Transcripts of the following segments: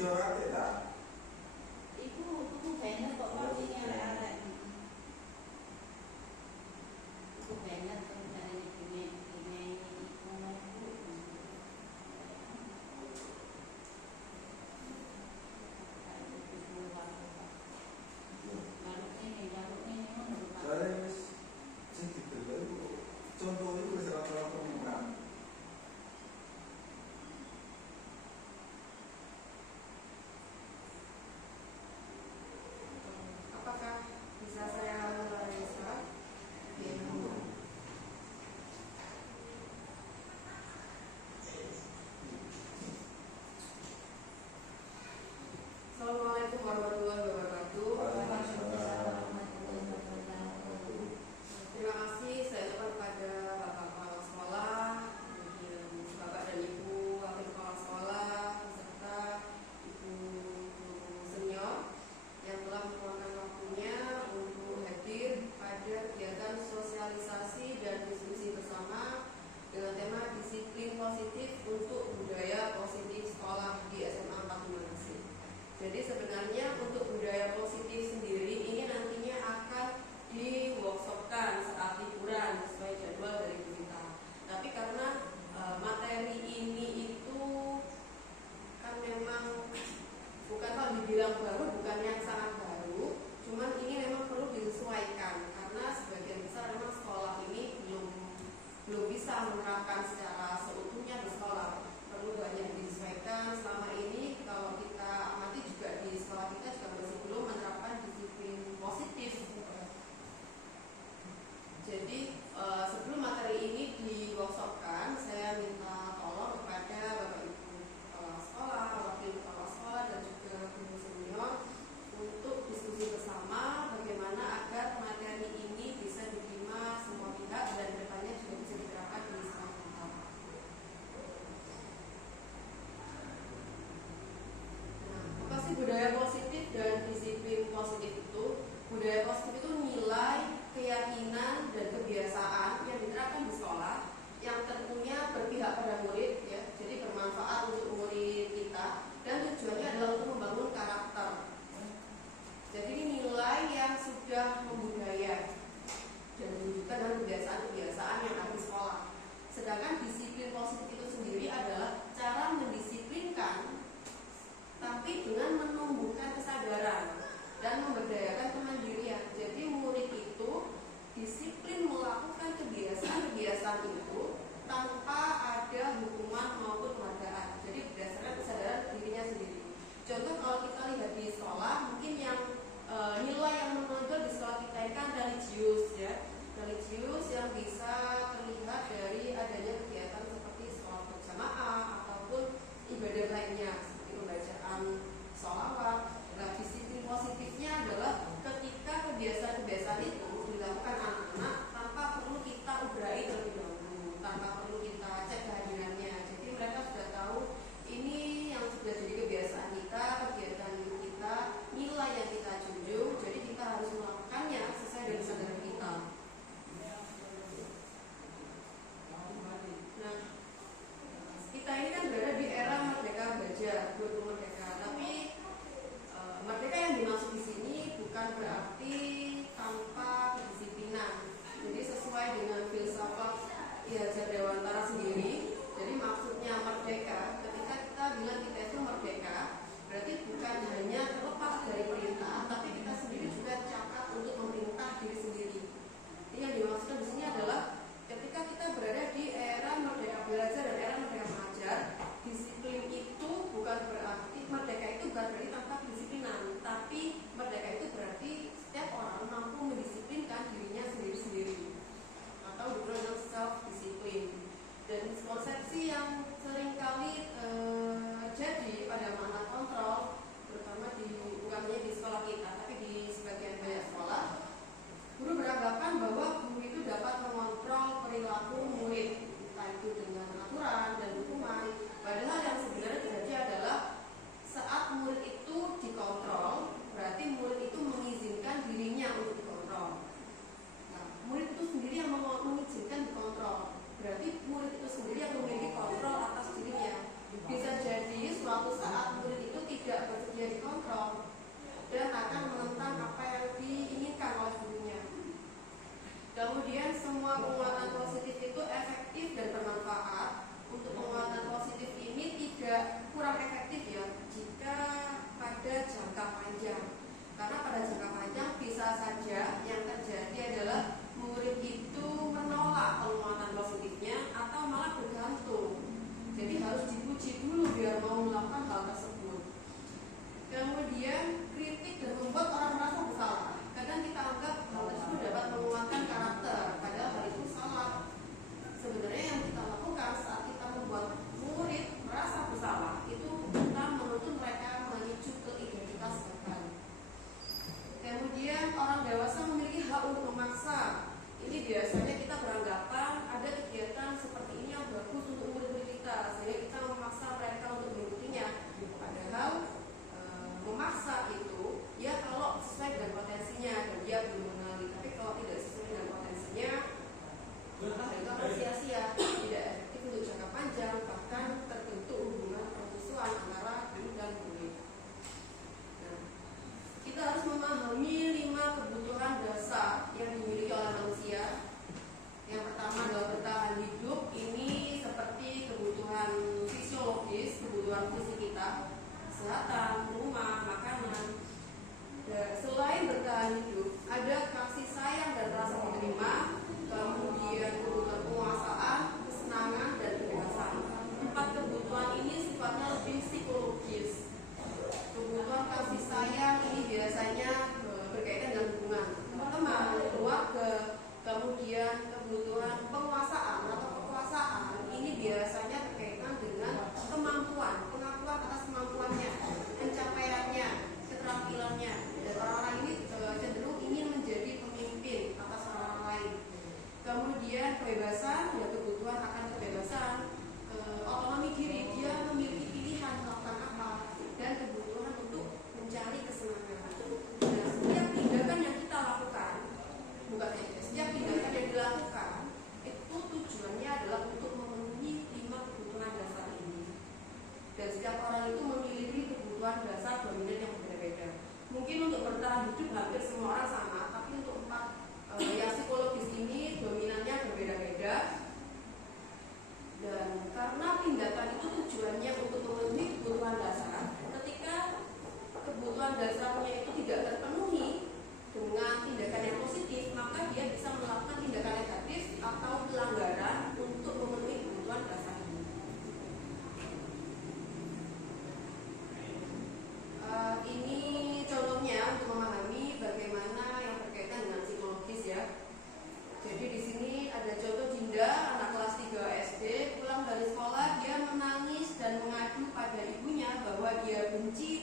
dorate ta. Iku tuku banget kok paling arek-arek. Tuku banget kok dari ini ngono ku. Soalnya wis sing didelok iku contoh iku wis rata-rata murah.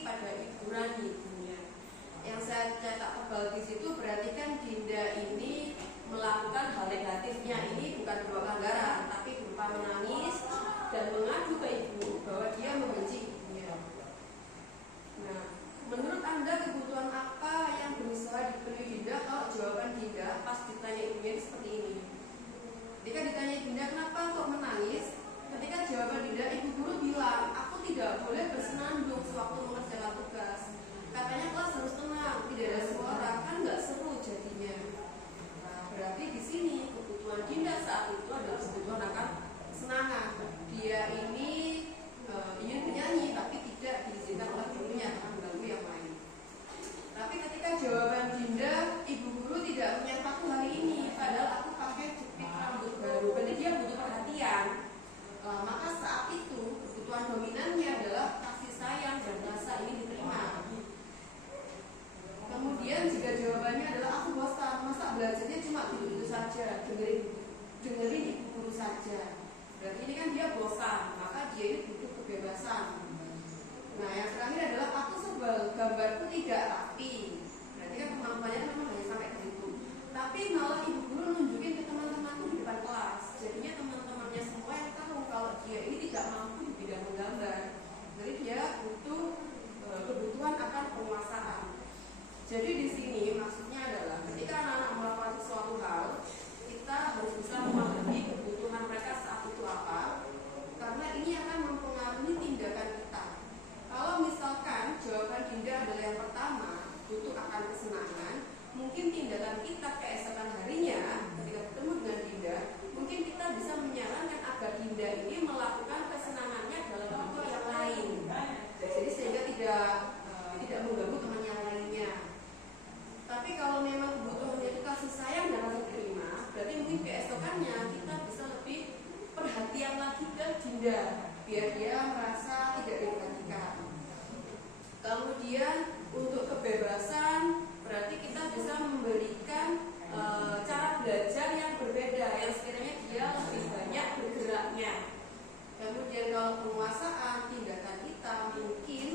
pada Ibu Rani ibunya. Yang saya cetak tebal di situ berarti kan Dinda ini melakukan hal negatifnya ini bukan berupa pelanggaran, tapi berupa menangis dan mengadu ke ibu bahwa dia membenci ibunya. Nah, menurut Anda kebutuhan apa yang berusaha dipenuhi Dinda kalau jawaban Dinda pas ditanya ibunya ini seperti ini? Ketika ditanya Dinda kenapa kok menangis, ketika jawaban Dinda, ibu guru bilang aku tidak boleh bersenandung sewaktu mengerjakan tugas. Katanya kelas harus tenang, tidak ada suara, kan nggak seru jadinya. Nah, berarti di sini kebutuhan Dinda saat itu adalah kebutuhan akan kesenangan. Dia ini ingin menyanyi tapi tidak diizinkan oleh gurunya karena mengganggu yang lain. Tapi ketika jawaban Dinda, ibu guru tidak punya aku hari ini, padahal aku pakai jepit rambut baru. Berarti dia butuh perhatian. Maka saat itu kebutuhan dominannya adalah kasih sayang dan rasa ini diterima. Kemudian jika jawabannya adalah aku bosan, masa belajarnya cuma gitu-gitu saja, dengerin ibu guru saja. Berarti ini kan dia bosan, maka dia ini butuh kebebasan. Nah yang terakhir adalah aku sebel, gambarku tidak rapi. Berarti kan kemampuannya memang hanya sampai ke situ. Tapi malah ibu guru nunjukin ke teman-temanku di depan kelas. Jadinya teman-temannya semua yang tahu kalau dia ini tidak mampu di bidang menggambar. Jadi dia butuh kebutuhan akan penguasaan. Jadi di sini maksudnya adalah ketika anak-anak melakukan sesuatu hal, kita harus bisa memahami kebutuhan mereka saat itu apa, karena ini akan mempengaruhi tindakan kita. Kalau misalkan jawaban Dinda adalah yang pertama, butuh akan kesenangan, mungkin tindakan kita keesokan harinya ketika bertemu dengan Dinda, mungkin kita bisa menyarankan agar Dinda ini melakukan kesenangannya dalam bentuk yang lain. Jadi sehingga tidak mengganggu teman yang lainnya. Tapi kalau memang kebutuhannya itu kasih sayang dan rasa terima, berarti mungkin keesokannya kita bisa lebih perhatian lagi ke Dinda, biar dia merasa tidak diperhatikan. Kemudian untuk kebebasan, berarti kita bisa memberikan cara belajar yang berbeda, yang sekiranya dia lebih banyak bergeraknya. Kemudian kalau penguasaan, tindakan kita mungkin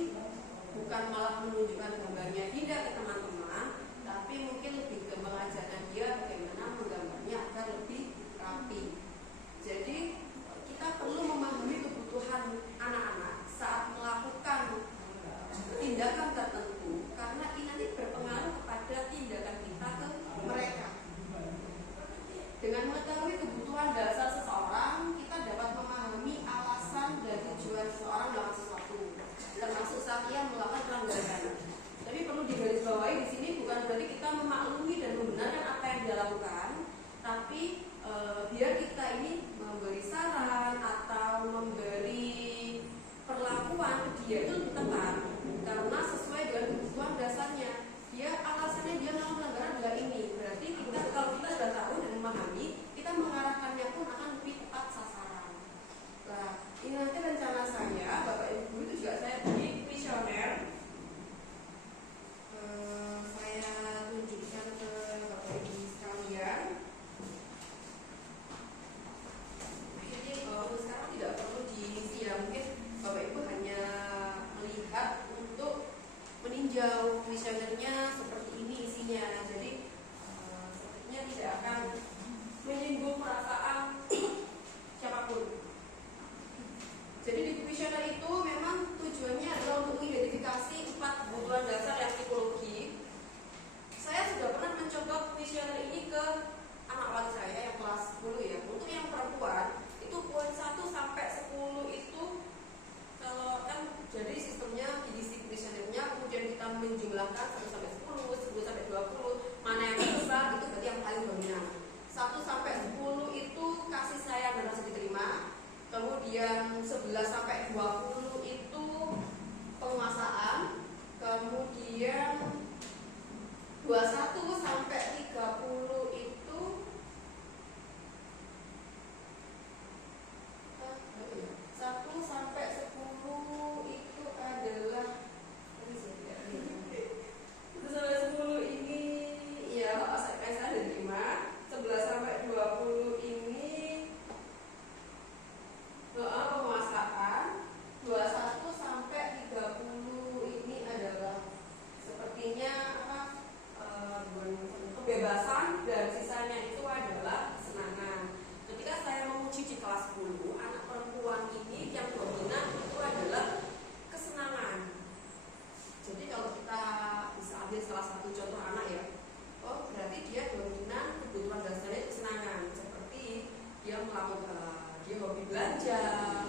bukan malah menunjukkan gambarnya Dinda ke teman-teman, tapi mungkin lebih ke mengajarkan dia bagaimana menggambarnya agar lebih rapi. Jadi kita perlu memahami kebutuhan anak-anak saat melakukan tindakan tertentu, karena ini nanti berpengaruh kepada tindakan kita ke mereka. Dengan mengetahui kebutuhan dasar seseorang, kita dapat memahami alasan dan tujuan seseorang melakukan sesuatu, termasuk saat ia melakukan pelanggaran. Tapi perlu digarisbawahi di sini bukan berarti kita memaklumi dan membenarkan apa yang dia lakukan, tapi biar kita ini memberi saran atau memberi perlakuan ke dia itu lebih tepat, karena sesuai dengan kebutuhan dasarnya. Dia alasannya dia melakukan pelanggaran adalah ini. Berarti kita kalau kita sudah tahu dan memahami, kita mengarahkannya pun akan lebih tepat sasaran. Nah, ini nanti rencana saya, Bapak Ibu Guru itu juga saya beri kuesioner. Saya tunjukkan ke Bapak Ibu sekalian. Jadi sekarang tidak perlu diisi ya, mungkin Bapak Ibu hanya melihat untuk meninjau kuesionernya seperti ini isinya. Jadi sepertinya tidak akan dia hobi belanja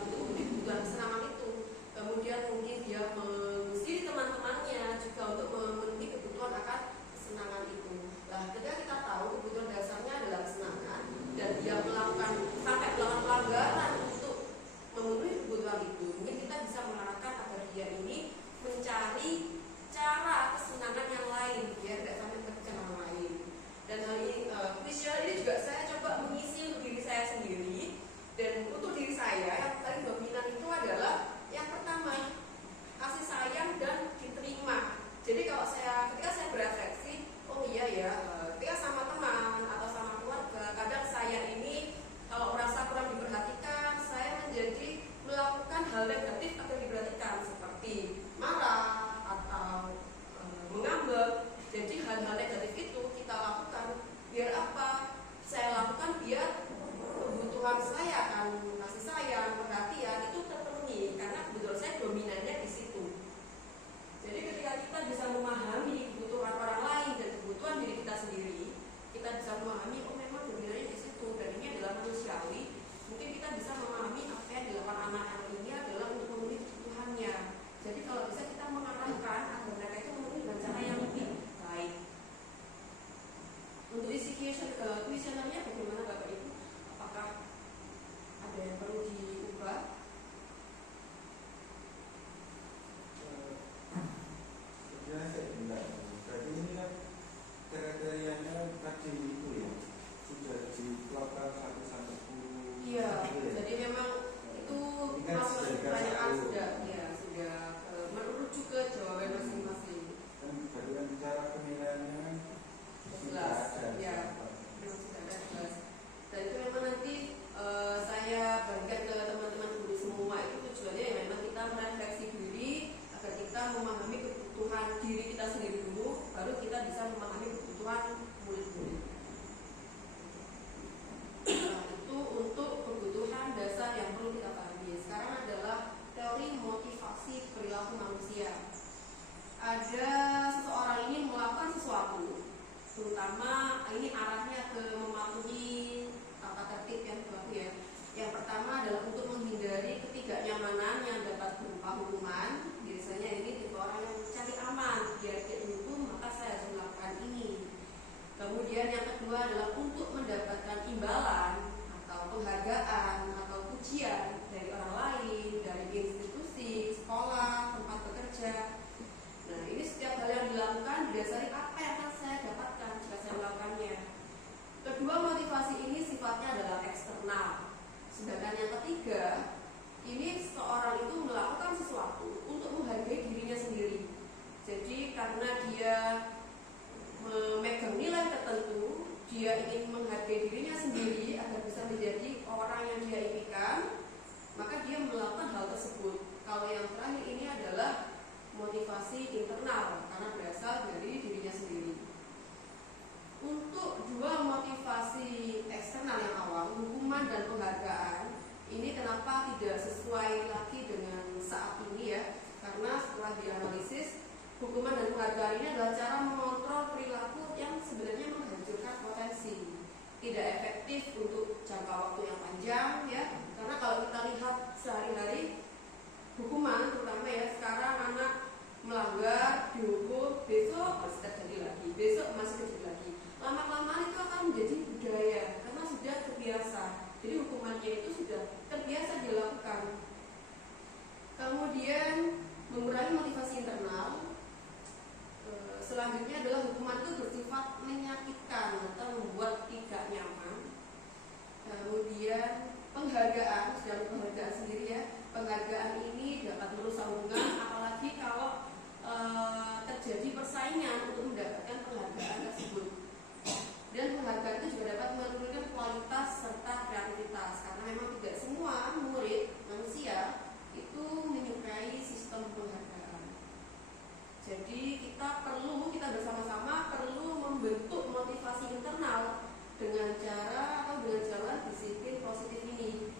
untuk memenuhi kebutuhan kesenangan itu, kemudian mungkin dia mengusir teman-temannya juga untuk memenuhi kebutuhan akan kesenangan itu. Nah, ketika kita tahu kebutuhan dasarnya adalah kesenangan dan dia melakukan sampai melakukan pelanggaran untuk memenuhi kebutuhan itu, mungkin kita bisa mengarahkan agar dia ini mencari cara kesenangan yang lain biar tidak sampai ke kesenangan lain. Dan hal ini visual ini juga saya coba mengisi untuk diri saya sendiri. Dan untuk diri saya yang paling dominan itu adalah yang pertama, kasih sayang dan diterima. Jadi kalau ketika saya berefleksi, oh iya ya, ketika sama teman atau sama keluarga, kadang saya ini kalau merasa kurang diperhatikan, saya menjadi melakukan hal negatif agar diperhatikan seperti marah atau mengambek. Jadi hal-hal negatif itu kita lakukan biar apa? Saya lakukan biar kebutuhan saya akan kasih sayang, perhatian itu terpenuhi karena kebutuhan saya dominannya di situ. Jadi ketika kita bisa memahami kebutuhan orang lain dan kebutuhan diri kita sendiri, kita bisa memahami oh memang dominannya di situ dan ini adalah manusiawi. Mungkin kita bisa memahami apa yang dilakukan anak-anak ini adalah untuk memenuhi kebutuhannya. Jadi kalau bisa kita mengarahkan agar mereka itu memenuhi dengan cara yang lebih baik. Untuk isi kuesionernya bagaimana Bapak Ibu? Apakah ada yang perlu diubah? Sebenarnya saya bilang, berarti ini kan kriterianya tadi itu ya sudah dikeluarkan 1 sampai 10. Iya, jadi memang itu masuk pertanyaan sudah merujuk ke jawaban masing-masing. Dan bagian cara penilaiannya Jelas, ya, memang sudah ada jelas. Dan itu memang nanti saya bagikan ke teman-teman guru semua itu tujuannya ya memang kita merefleksi diri agar kita memahami kebutuhan diri kita sendiri dulu, baru kita bisa memahami kebutuhan murid-murid. Nah, itu untuk kebutuhan dasar yang perlu kita pahami. Sekarang adalah teori motivasi perilaku manusia. Ada seseorang ini melakukan sesuatu, terutama ini arahnya ke mematuhi tata tertib yang berlaku ya. Yang pertama adalah untuk menghindari ketidaknyamanan yang dapat berupa hukuman. Biasanya ini tipe orang yang mencari aman, biar tidak dihukum maka saya harus melakukan ini. Kemudian yang kedua adalah untuk mendapatkan imbalan atau penghargaan atau pujian dari orang lain, dari institusi, sekolah, tempat bekerja. Nah, ini setiap hal yang dilakukan didasari apa yang akan saya dapatkan jika saya melakukannya. Kedua, motivasi ini sifatnya adalah eksternal. Sedangkan yang ketiga, ini seorang itu melakukan sesuatu untuk menghargai dirinya sendiri. Jadi karena dia memegang nilai tertentu, dia ingin menghargai dirinya sendiri agar bisa menjadi orang yang dia impikan, maka dia melakukan hal tersebut. Kalau yang terakhir ini adalah motivasi internal karena berasal dari dirinya sendiri. Untuk dua motivasi eksternal yang awal, hukuman dan penghargaan, ini kenapa tidak sesuai lagi dengan saat ini ya? Karena setelah dianalisis, hukuman dan penghargaan ini adalah cara mengontrol perilaku yang sebenarnya menghancurkan potensi. Tidak efektif untuk jangka waktu yang panjang ya. Karena kalau kita lihat sehari-hari hukuman, terutama ya sekarang anak melanggar, dihukum, besok masih terjadi lagi, besok masih terjadi lagi. Lama-kelamaan itu akan menjadi budaya karena sudah terbiasa. Jadi hukumannya itu sudah terbiasa dilakukan. Kemudian mengurangi motivasi internal. Selanjutnya adalah hukuman itu bersifat menyakitkan atau membuat tidak nyaman. Kemudian penghargaan, sudah penghargaan sendiri ya. Penghargaan ini dapat merusak hubungan, apalagi kalau terjadi persaingan untuk mendapatkan penghargaan tersebut. Dan penghargaan itu juga dapat menurunkan kualitas serta kreativitas karena memang tidak semua murid manusia itu menyukai sistem penghargaan. Jadi kita bersama-sama perlu membentuk motivasi internal dengan cara atau dengan jalan disiplin positif ini.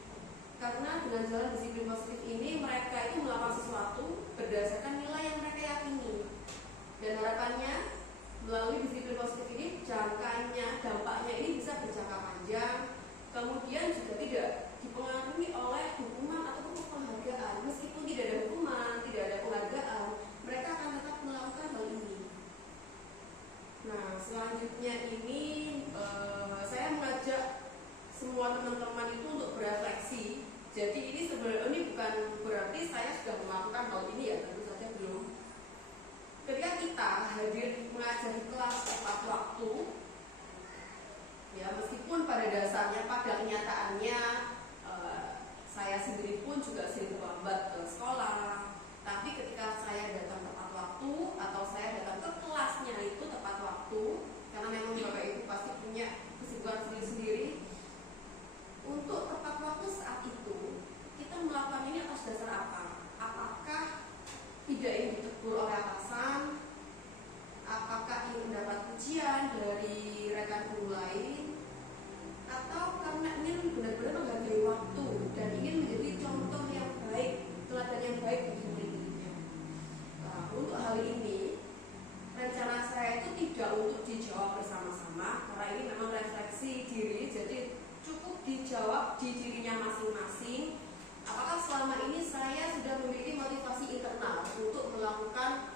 saya sudah memiliki motivasi internal untuk melakukan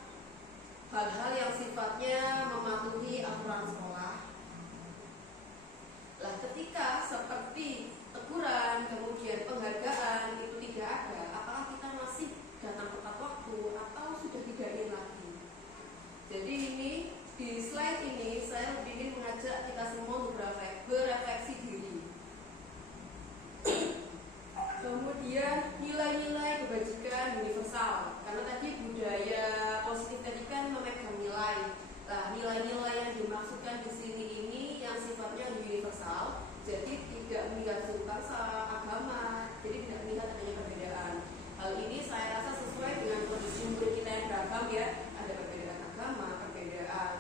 hal-hal yang sifatnya mematuhi aturan sekolah. Lah ketika seperti teguran, kemudian penghargaan itu tidak ada, apakah kita masih datang tepat waktu atau sudah tidak ingin lagi? Jadi ini di slide ini saya lebih ingin mengajak kita semua untuk berefleksi diri. Kemudian nilai-nilai kebajikan universal, karena tadi budaya positif tadi kan memegang nilai. Nah, nilai-nilai yang dimaksudkan di sini ini yang sifatnya universal, jadi tidak melihat suku bangsa, agama, jadi tidak melihat adanya perbedaan. Hal ini saya rasa sesuai dengan kondisi murid kita yang beragam ya, ada perbedaan agama, perbedaan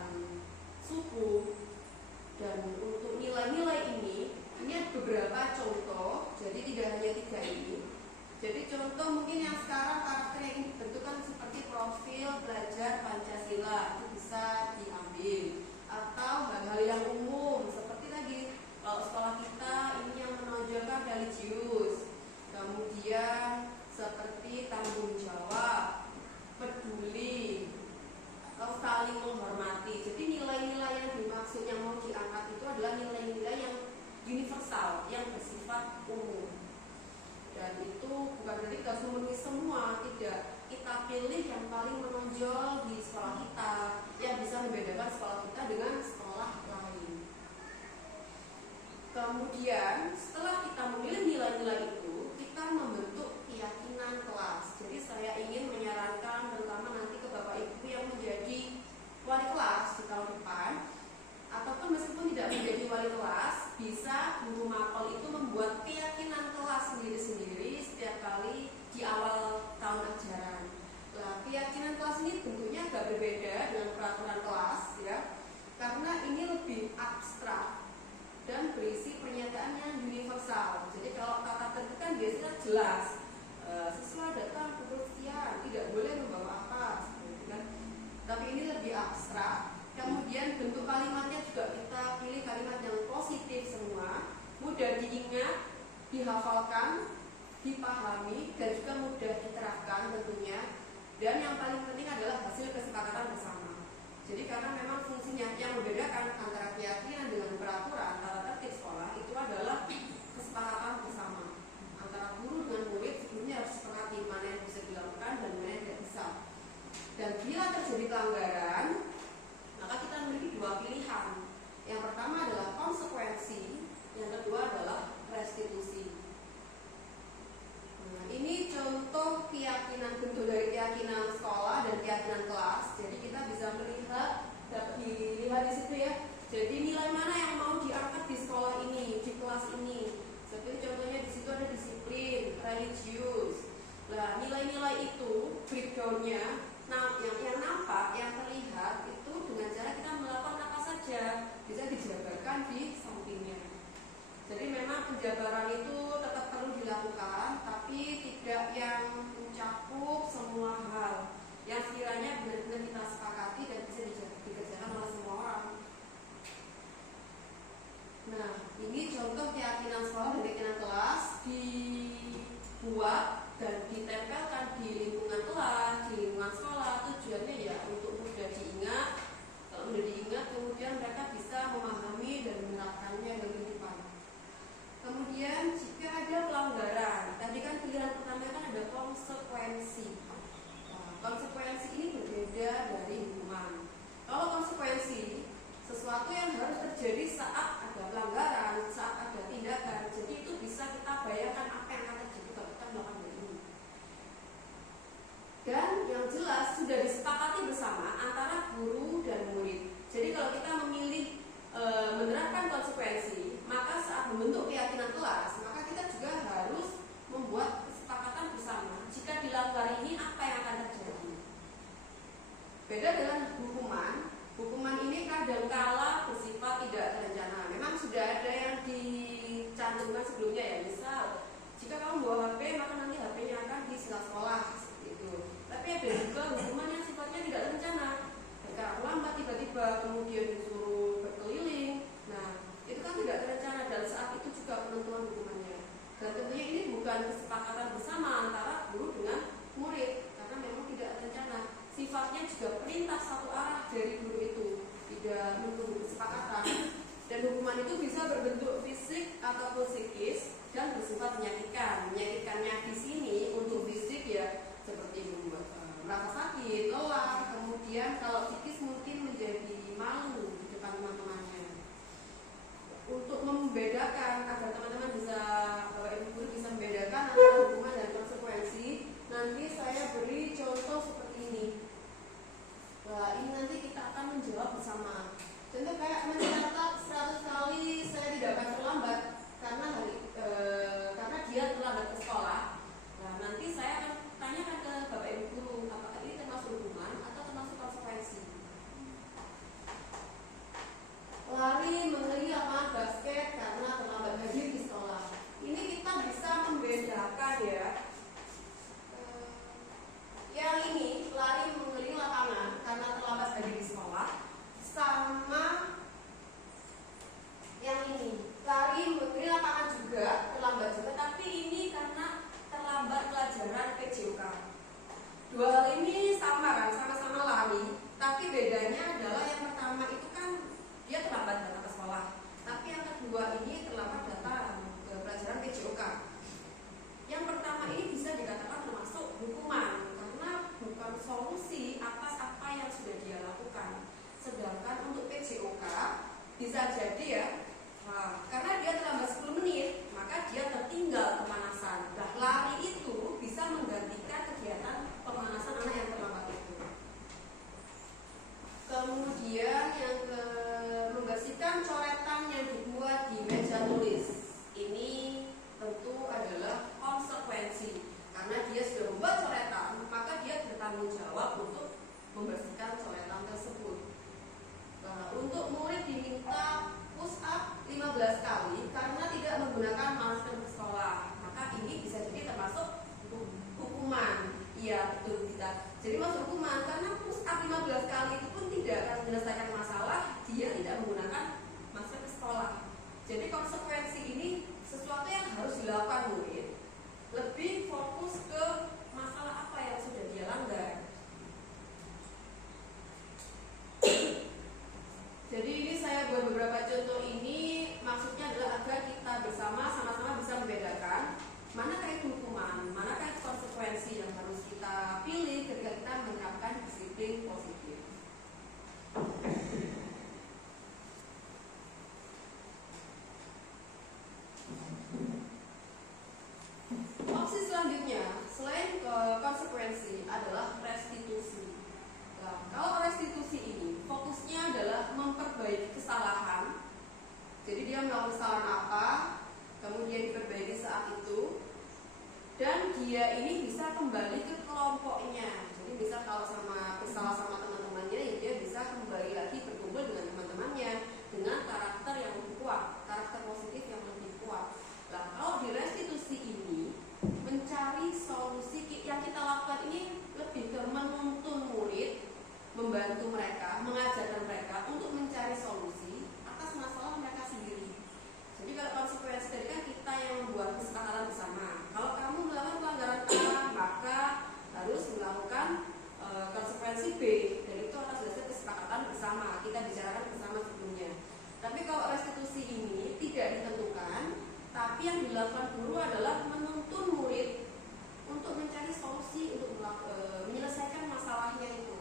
suku, dan untuk nilai-nilai ini ada beberapa contoh, jadi tidak hanya 3 ini. Jadi contoh mungkin yang sekarang karakter yang dibentukkan seperti profil belajar Pancasila itu bisa diambil, atau hal-hal yang umum seperti tadi kalau sekolah kita ini yang menonjolkan religius, kemudian seperti tanggung jawab, peduli, atau saling menghormati. Jadi nilai-nilai yang dimaksud yang mau diangkat itu adalah nilai-nilai yang universal, yang bersifat umum. Dan itu bukan berarti kita harus memenuhi semua, tidak. Kita pilih yang paling menonjol di sekolah kita, yang bisa membedakan sekolah kita dengan sekolah lain. Kemudian setelah kita memilih nilai-nilai itu, kita membentuk keyakinan kelas. Jadi saya ingin menyarankan terutama nanti ke Bapak Ibu yang menjadi wali kelas di tahun depan, ataupun meskipun tidak menjadi wali kelas, bisa guru mapel itu membuat keyakinan kelas sendiri-sendiri setiap kali di awal tahun ajaran. Nah, keyakinan kelas ini bentuknya agak berbeda dengan peraturan kelas ya, karena ini lebih abstrak dan berisi pernyataan yang universal. Jadi kalau tata tertib kan biasanya jelas, siswa datang pukul sekian, tidak boleh membawa apa, kan? Tapi ini lebih abstrak. Kemudian bentuk kalimatnya juga kita pilih kalimat yang positif semua, mudah diingat, dihafalkan, dipahami, dan juga mudah diterapkan tentunya. Dan yang paling penting adalah hasil kesepakatan bersama. Jadi karena memang fungsinya yang membedakan antara keyakinan dengan peraturan tata tertib sekolah itu adalah kesepakatan bersama antara guru dengan murid. Sebelumnya harus sepakati mana yang bisa dilakukan dan mana yang tidak bisa. Dan bila terjadi pelanggaran, maka kita memiliki 2 pilihan. Yang pertama adalah konsekuensi, yang kedua adalah restitusi. Nah, ini contoh keyakinan, bentuk dari keyakinan sekolah dan keyakinan kelas. Jadi kita bisa melihat, dapat dilihat di situ ya. Jadi nilai mana yang mau diangkat di sekolah ini, di kelas ini. Seperti contohnya di situ ada disiplin, religius. Nah, nilai-nilai itu breakdown-nya, nah, yang nampak, yang terlihat itu dengan cara kita melakukan apa saja bisa dijabarkan di sampingnya. Jadi memang penjabaran itu tetap perlu dilakukan, tapi tidak yang mencakup semua hal yang sekiranya benar-benar kita sepakati dan bisa dikerjakan oleh semua orang. Nah, ini contoh keyakinan sekolah dan keyakinan kelas dibuat dan ditempelkan di lingkungan kelas, di lingkungan sekolah, Menyakitkannya di sini untuk fisik ya seperti membuat merasa sakit, lelah, kemudian kalau psikis mungkin menjadi malu di depan teman-temannya. Untuk membedakan agar teman-teman bisa, ibu guru bisa membedakan antara hukuman dan konsekuensi, nanti saya beri contoh seperti ini. Nah, ini nanti kita akan menjawab bersama. Contoh kayak mencatat 100 kali saya tidak akan terlambat karena dia terlambat ke sekolah. Nah, nanti saya akan tanyakan ke Bapak Ibu guru, apakah ini termasuk hukuman atau termasuk konsekuensi. Lari mengelilingi lapangan basket karena terlambat hadir di sekolah. Ini kita bisa membedakan ya. Yang ini lari mengelilingi lapangan karena terlambat hadir di sekolah, sama yang ini lari mengelilingi lapangan juga terlambat juga, tapi ini karena terlambat pelajaran PJOK. Dua hal ini sama kan, sama-sama lari, tapi bedanya adalah yang pertama itu kan dia terlambat datang ke sekolah, tapi yang kedua ini terlambat datang ke pelajaran PJOK. Yang pertama ini bisa dikatakan termasuk hukuman karena bukan solusi atas apa yang sudah dia lakukan. Sedangkan untuk PJOK bisa jadi ya, karena dia terlambat 10 menit, maka dia tertinggal pemanasan. Nah, lari itu bisa menggantikan kegiatan pemanasan anak yang terlambat itu. Kemudian yang membersihkan coretan yang dibuat di meja tulis. Ini tentu adalah konsekuensi. Karena dia sudah membuat coretan, maka dia bertanggung jawab untuk membersihkan coretan tersebut. Untuk murid diminta push up 15 kali karena tidak menggunakan masker ke sekolah, maka ini bisa jadi termasuk hukuman. Iya, betul kita. Jadi masuk hukuman karena push up 15 kali itu pun tidak akan menyelesaikan masalah dia tidak menggunakan masker ke sekolah. Jadi konsekuensi ini sesuatu yang harus dilakukan murid, lebih fokus ke masalah apa yang sudah dia langgar. Jadi ini saya buat beberapa contoh ini maksudnya adalah agar kita bersama sama-sama bisa membedakan manakah itu hukuman, manakah itu konsekuensi yang harus kita pilih ketika kita menerapkan disiplin positif. Opsi selanjutnya selain konsekuensi adalah restitusi. Nah, kalau restitusi ini fokusnya adalah memperbaiki kesalahan. Jadi dia melakukan kesalahan apa, kemudian diperbaiki saat itu, dan dia ini bisa kembali ke kelompoknya. Jadi bisa kalau bersalah sama teman-temannya, ya dia bisa kembali lagi berkumpul dengan teman-temannya dengan karakter yang lebih kuat, karakter positif yang lebih kuat. Nah, kalau di restitusi ini mencari solusi yang kita lakukan ini lebih ke menuntun murid, membantu mereka, mengajarkan mereka untuk mencari solusi atas masalah mereka sendiri. Jadi kalau konsekuensi tadi kan kita yang membuat kesepakatan bersama. Kalau kamu melakukan pelanggaran A, maka harus melakukan konsekuensi B, dan itu atas dasar kesepakatan bersama. Kita bicarakan bersama sebelumnya. Tapi kalau restitusi ini tidak ditentukan, tapi yang dilakukan guru adalah menuntun murid untuk mencari solusi untuk menyelesaikan masalahnya itu.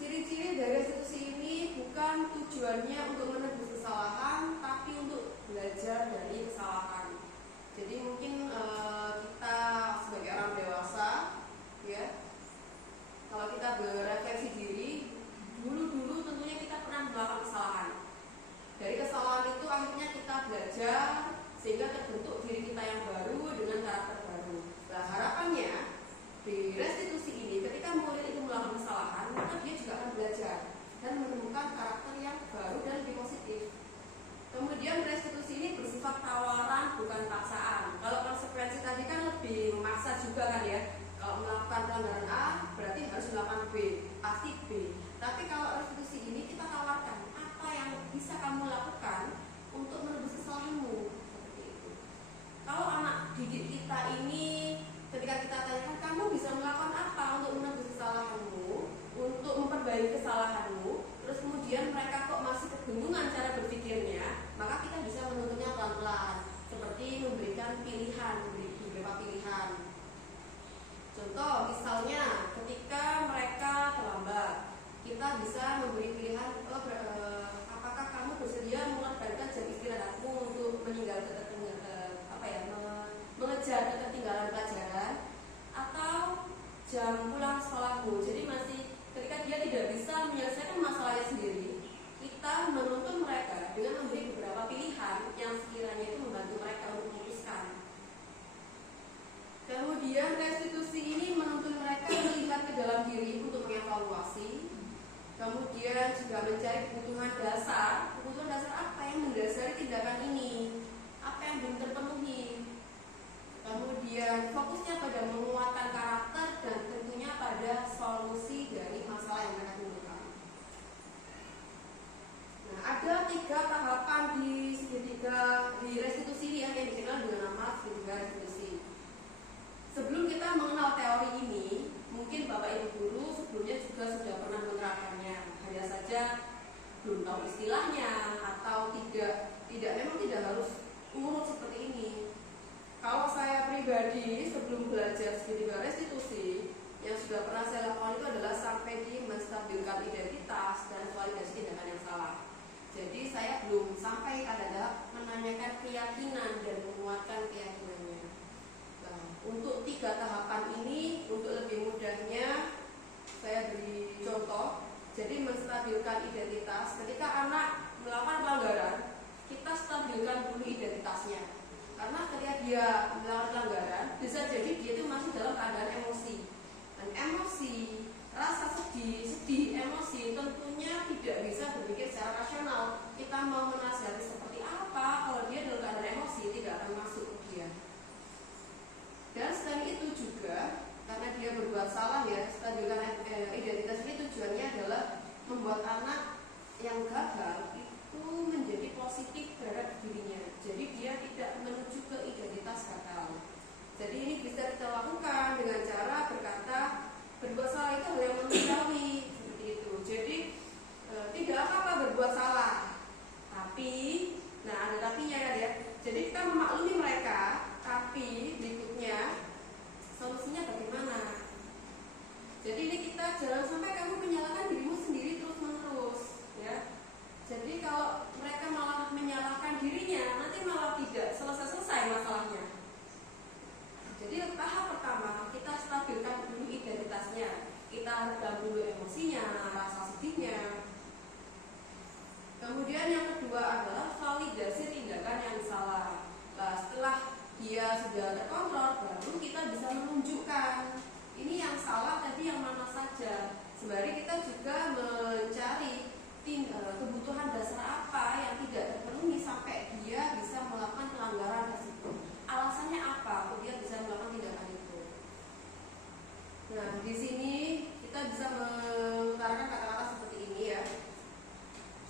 Ciri-ciri dari restitusi ini bukan tujuannya untuk menebus kesalahan, tapi untuk belajar dari kesalahan. Jadi mungkin kita sebagai orang dewasa, ya, kalau kita berefleksi diri, dulu tentunya kita pernah melakukan kesalahan. Dari kesalahan itu akhirnya kita belajar sehingga terbentuk diri kita yang baru dengan karakter baru. Nah, harapannya di restitusi ini ketika murid itu melakukan kesalahan, maka dia juga akan belajar dan menemukan karakter yang baru dan lebih positif. Kemudian restitusi ini bersifat tawaran bukan paksaan. Kalau konsekuensi tadi kan lebih memaksa juga kan ya. Kalau melakukan pelanggaran A berarti harus melakukan B, pasti B. Tapi kalau restitusi ini kita tawarkan apa yang bisa kamu lakukan untuk menebus kesalahanmu, seperti itu. Kalau anak didik kita ini ketika kita tanyakan kamu bisa melakukan apa untuk menebus kesalahanmu, untuk memperbaiki kesalahanmu, terus kemudian mereka kok masih kebingungan cara berpikirnya, maka kita pilihan, memberi beberapa pilihan. Contoh, misalnya ketika mereka terlambat, kita bisa memberi pilihan, apakah kamu bersedia mengorbankan jam istirahatmu untuk mengejar ketertinggalan pelajaran, atau jam pulang sekolahmu. Jadi masih ketika dia tidak bisa menyelesaikan masalahnya sendiri, kita menuntun mereka dengan memberi beberapa pilihan yang sekiranya itu membantu mereka untuk memutuskan. Kemudian restitusi ini menuntun mereka melihat ke dalam diri untuk mengevaluasi. Kemudian juga mencari kebutuhan dasar apa yang mendasari tindakan ini, apa yang belum terpenuhi. Kemudian fokusnya pada menguatkan karakter dan tentunya pada solusi dari masalah yang mereka timbulkan. Nah, ada 3 tahapan di restitusi ini yang dikenal dengan nama segitiga restitusi. Sebelum kita mengenal teori ini, mungkin Bapak Ibu guru sebelumnya juga sudah pernah menerapkannya. Hanya saja belum tahu istilahnya atau memang tidak harus urut seperti ini. Kalau saya pribadi sebelum belajar segitiga restitusi, yang sudah pernah saya lakukan itu adalah sampai di menstabilkan identitas dan validasi tindakan yang salah. Jadi saya belum sampai pada menanyakan keyakinan dan menguatkan keyakinannya. Nah, untuk 3 tahapan ini, untuk lebih mudahnya saya beri contoh. Jadi menstabilkan identitas, ketika anak melakukan pelanggaran, kita stabilkan dulu identitasnya. Karena ketika dia melakukan pelanggaran, bisa jadi dia itu masih dalam keadaan emosi. Dan emosi, rasa sedih, emosi tentunya tidak bisa berpikir secara rasional. Kita mau menasihati seperti apa, kalau dia dalam keadaan emosi tidak akan masuk ke dia. Dan selain itu juga, karena dia berbuat salah ya, stabilkan identitas ini tujuannya adalah membuat anak yang gagal itu menjadi positif terhadap dirinya. Jadi dia tidak menuju ke identitas gagal. Jadi ini bisa kita lakukan dengan cara berkata berbuat salah itu hal yang manusiawi seperti itu. Jadi tidak apa-apa berbuat salah, tapi ada tapinya kan ya. Jadi kita memaklumi mereka, tapi berikutnya solusinya bagaimana? Jadi ini kita jangan sampai kamu menyalahkan dirimu sendiri terus menerus ya. Jadi kalau mereka malah menyalahkan dirinya, nanti malah tidak selesai masalahnya. Jadi tahap pertama kita stabilkan dulu identitasnya, kita redam dulu emosinya, rasa sedihnya. Kemudian yang kedua adalah validasi tindakan yang salah. Nah, setelah dia sudah terkontrol, baru kita bisa menunjukkan ini yang salah tadi yang mana saja. Sembari kita juga mencari kebutuhan dasar apa yang tidak terpenuhi sampai dia bisa melakukan pelanggaran tersebut. Alasannya apa kok dia bisa melakukan tindakan itu? Nah, di sini kita bisa mengutarakan kata-kata seperti ini ya.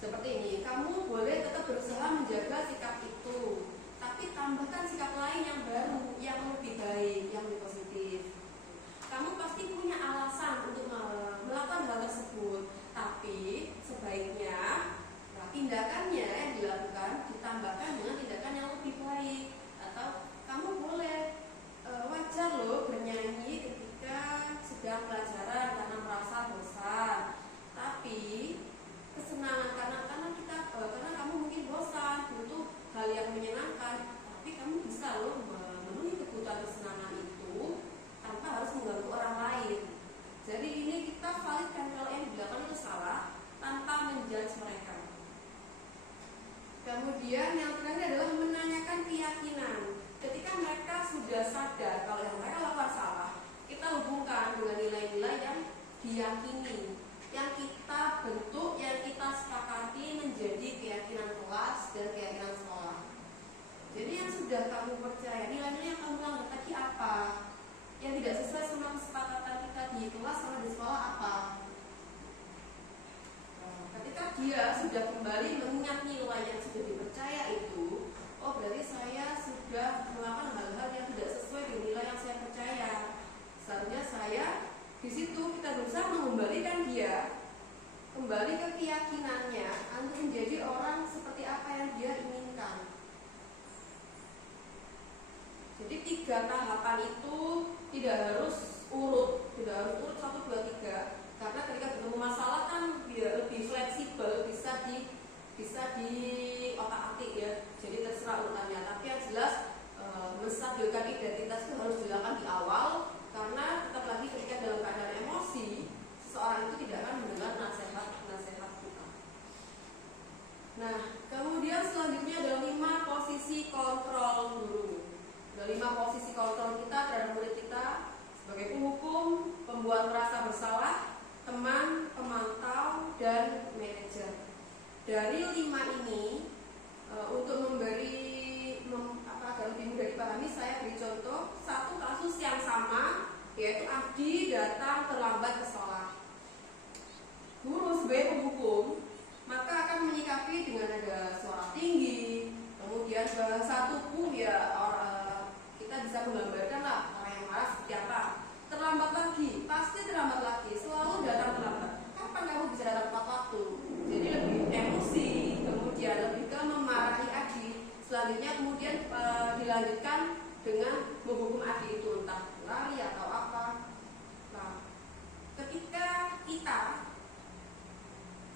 Seperti ini, kamu boleh tetap berusaha menjaga sikap itu, tapi tambahkan sikap lain yang baru, yang lebih baik, yang lebih positif. Kamu pasti punya alasan untuk melakukan hal tersebut, tapi sebaiknya tindakannya yang dilakukan ditambahkan dengan tindakan yang lebih baik. Atau kamu boleh wajar loh bernyanyi ketika sedang pelajaran karena merasa bosan, tapi kesenangan karena kamu mungkin bosan, butuh hal yang menyenangkan, tapi kamu bisa loh memenuhi kebutuhan kesenangan itu tanpa harus mengganggu orang lain. Jadi ini kita validkan kalau yang dilakukan itu salah tanpa menjudge mereka. Kemudian yang terakhir adalah menanyakan keyakinan. Ketika mereka sudah sadar kalau yang mereka lakukan salah, kita hubungkan dengan nilai-nilai yang diyakini, yang kita bentuk, yang kita sepakati menjadi keyakinan kelas dan keyakinan sekolah. Jadi yang sudah kamu percaya, nilai-nilai yang kamu langgar tadi apa? Yang tidak sesuai sama kesepakatan kita di kelas sama di sekolah apa? Ketika dia sudah kembali mengingat nilai yang sudah dipercaya itu, oh berarti saya sudah melakukan hal-hal yang tidak sesuai dengan nilai yang saya percaya. Seharusnya saya di situ kita berusaha mengembalikan dia kembali ke keyakinannya untuk menjadi orang seperti apa yang dia inginkan. Jadi 3 tahapan itu tidak harus urut 1, 2, 3. Karena ketika ketemu masalah kan dia lebih fleksibel, bisa di otak-atik ya. Jadi terserah urutannya. Tapi yang jelas menstabilkan identitas itu harus dilakukan di awal, karena tetap lagi ketika dalam keadaan emosi, seseorang itu tidak akan mendengar nasihat kita. Nah, kemudian selanjutnya ada 5 posisi kontrol guru. Ada 5 posisi kontrol kita terhadap murid kita sebagai penghukum, pembuat merasa bersalah, teman, pemantau, dan manajer. Dari 5 ini, untuk agar lebih mudah dipahami, saya beri contoh satu kasus yang sama, yaitu Adi datang terlambat ke sekolah. Guru sebagai penghukum maka akan menyikapi dengan ada suara tinggi, kemudian bahasa tubuh ya, kita bisa menggambarkan lah orang yang marah seperti apa. Terlambat lagi, pasti terlambat lagi, selalu datang terlambat. Kapan kamu bisa datang tepat waktu? Jadi lebih emosi, kemudian lebih ke memarahi Adi. Selanjutnya kemudian dilanjutkan dengan menghukum Adi itu entah lari atau apa. Nah, ketika kita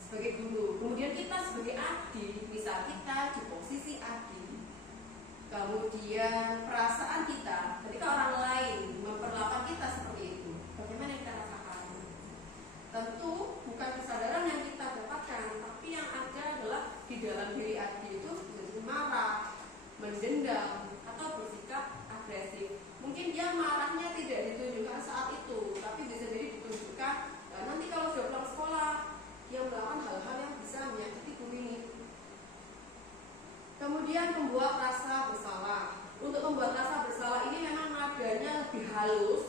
sebagai guru, kemudian kita sebagai Adi, misal kita di posisi Adi, kemudian perasaan kita ketika orang lain memperlakukan kita seperti itu, bagaimana kita rasakan? Tentu bukan kesadaran yang kita dapatkan, tapi yang ada adalah di dalam diri Adi itu menjadi marah, mendendam, atau bersikap agresif. Mungkin dia marahnya tidak ditunjukkan saat itu, tapi bisa jadi ditunjukkan nanti kalau sudah pulang sekolah, dia melakukan hal-hal yang bisa menyakiti guru ini. Kemudian membuat rasa bersalah. Untuk membuat rasa bersalah ini memang nadanya lebih halus,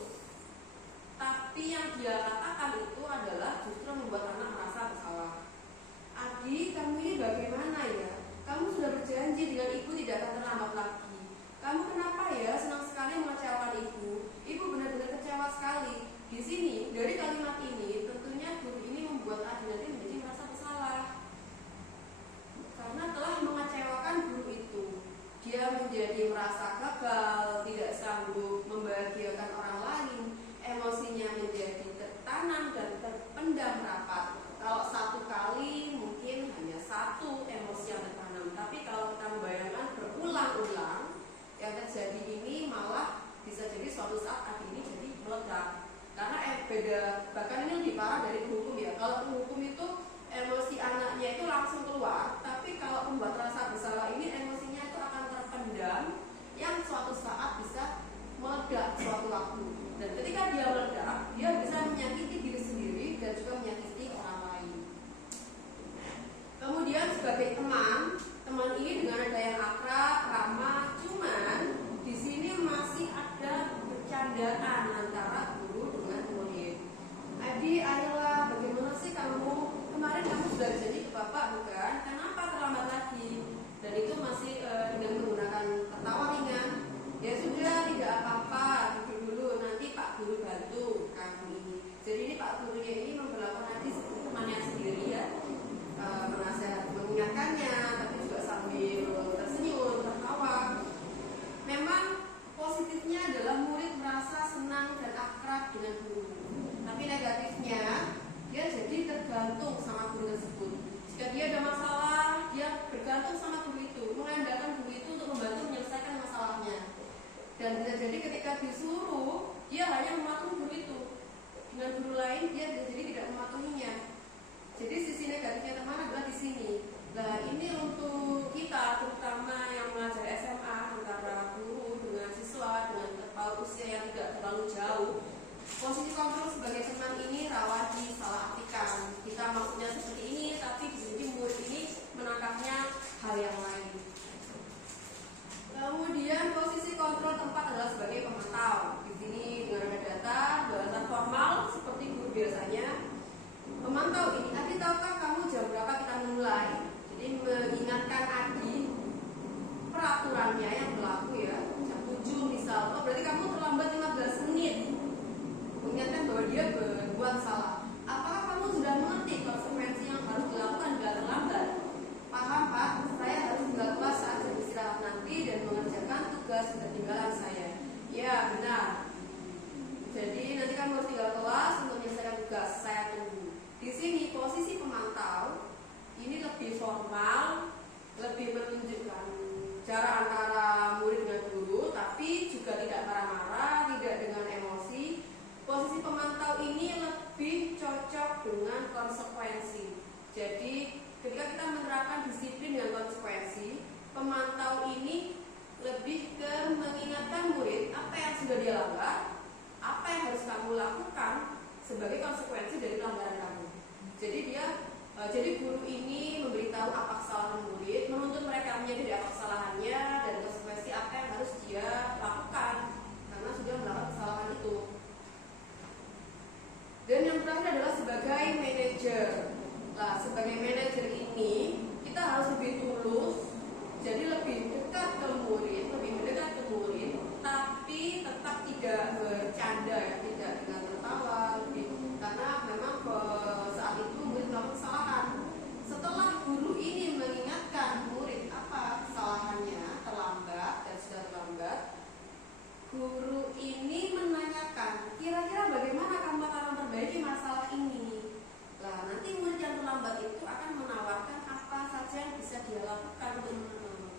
tapi yang dia katakan itu adalah justru membuat anak merasa bersalah. Adi, kamu ini bagaimana ya? Kamu sudah berjanji dengan ibu tidak akan terlambat lagi. Kamu kenapa ya senang sekali mengecewakan ibu? Ibu benar-benar kecewa sekali. Di sini, dari kalimat ini, tentunya guru ini membuat Adi nanti menjadi merasa bersalah. Karena telah mengecewakan guru itu. Dia menjadi merasa gagal, tidak sanggup membahagiakan orang lain, emosinya menjadi tertanam dan terpendam rapat. Kalau satu kali mungkin hanya satu emosi yang tertanam, tapi kalau kita membayangkan berulang-ulang, yang terjadi ini malah bisa jadi suatu saat Adi ini jadi meledak. Karena beda, bahkan ini lebih parah dari penghukum ya. Kalau penghukum itu emosi anaknya itu langsung keluar, tapi kalau pembuat rasa bersalah ini emosinya itu akan terpendam, yang suatu saat bisa meledak suatu waktu. Dan ketika dia meledak, dia bisa menyakiti diri sendiri dan juga menyakiti orang lain. Kemudian sebagai teman ini dengan ada yang akrab, ramah, cuman di sini masih ada bercandaan antara guru dengan murid. Adi, ayolah, bagaimana sih kamu? Kemarin kamu sudah jadi ke bapak bukan? Kenapa terlambat lagi? Dan itu masih dengan menggunakan tertawa ringan. Ya sudah, tidak apa-apa, duduk dulu, nanti Pak Guru bantu kamu ini. Jadi ini Pak Gurunya ini memperlakukan Adi seperti temannya sendiri ya, mengingatkannya, tapi juga sambil tersenyum, tertawa. Memang positifnya adalah murid merasa senang dan akrab dengan guru. Tapi negatifnya, dia jadi tergantung sama guru tersebut. Jika dia ada masalah, dia bergantung sama guru itu, mengandalkan guru itu untuk membantu menyelesaikan masalahnya. Dan bisa jadi ketika disuruh, dia hanya mematuhi guru itu. Dengan guru lain, dia bisa jadi tidak mematuhinya. Jadi sisi negatifnya teman adalah di sini. Nah, ini untuk kita, terutama yang mengajar SMA, antara guru dengan siswa dengan terpaut usia yang tidak terlalu jauh. Posisi kontrol sebagai teman ini rawan disalahartikan. Kita maksudnya seperti ini, tapi bisa jadi murid ini menangkapnya hal yang lain. Kemudian posisi kontrol tempat adalah sebagai pemantau. Di sini dengan ada data, bahasa formal seperti guru biasanya. Pemantau ini, Adi tahukah kamu jam berapa kita mulai? Jadi mengingatkan Adi peraturannya yang berlaku ya, jam 7 misal. Oh berarti kamu terlambat 15 menit. Mengingatkan bahwa dia berbuat salah. Apakah kamu sudah mengerti konsekuensi yang harus dilakukan bila terlambat? Paham Pak, saya harus tinggal kelas saat jam istirahat nanti dan mengerjakan tugas ketinggalan saya. Ya benar. Jadi nanti kamu harus tinggal kelas untuk menyelesaikan tugas. Saya tunggu. Di sini posisi pemantau ini lebih formal, lebih menunjukkan jarak antara murid dengan guru, tapi juga tidak marah-marah, tidak dengan emosi. Posisi pemantau ini lebih cocok dengan konsekuensi. Jadi ketika kita menerapkan disiplin dengan konsekuensi, pemantau ini lebih ke mengingatkan murid apa yang sudah dia langgar, apa yang harus kamu lakukan sebagai konsekuensi dari pelanggaran kamu. Jadi guru ini memberitahu apa kesalahan murid, menuntut mereka menyadari apa kesalahannya dan konsekuensi apa yang harus dia lakukan karena sudah melakukan kesalahan itu. Dan yang terakhir adalah sebagai manajer. Nah, sebagai manajer ini kita harus lebih tulus, jadi lebih dekat ke murid, lebih mendekat ke murid, tapi tetap tidak bercanda ya, tidak dengan tertawa, karena memang saat itu murid melakukan kesalahan. Setelah guru ini mengingatkan murid apa kesalahannya, terlambat dan sudah terlambat, guru ini menanyakan, kira-kira bagaimana kamu akan memperbaiki masalah ini? Nah, nanti murid yang terlambat itu akan menawarkan apa saja yang bisa dia lakukan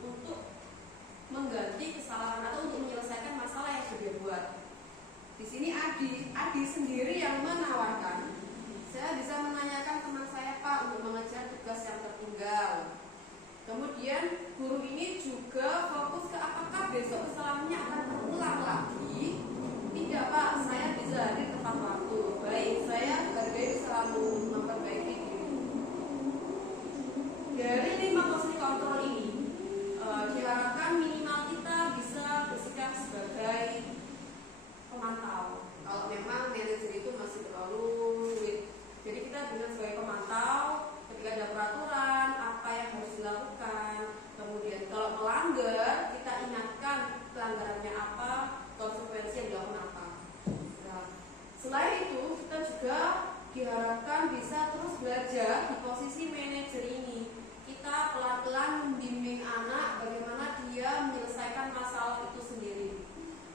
untuk mengganti kesalahan atau untuk menyelesaikan masalah yang sudah dia buat. Di sini Adi sendiri yang menawarkan. Saya bisa menanyakan teman saya, Pak, untuk mengejar tugas yang tertinggal. Kemudian guru ini juga fokus ke apakah besok kesalahannya akan terulang lagi. Tidak, Pak, saya bisa hadir tepat waktu. Baik, saya hargai selalu memperbaiki diri. Dari 5 posisi kontrol ini diharapkan minimal kita bisa bersikap sebagai pemantau. Kalau memang manajer itu masih terlalu sulit, jadi kita dengan sebagai pemantau, ketika ada peraturan apa yang harus dilakukan, kemudian kalau melanggar kita ingatkan pelanggarannya apa, konsekuensi yang dilakukan apa. Nah, selain itu kita juga diharapkan bisa terus belajar di posisi manajer ini. Kita pelan-pelan membimbing anak bagaimana dia menyelesaikan masalah itu sendiri.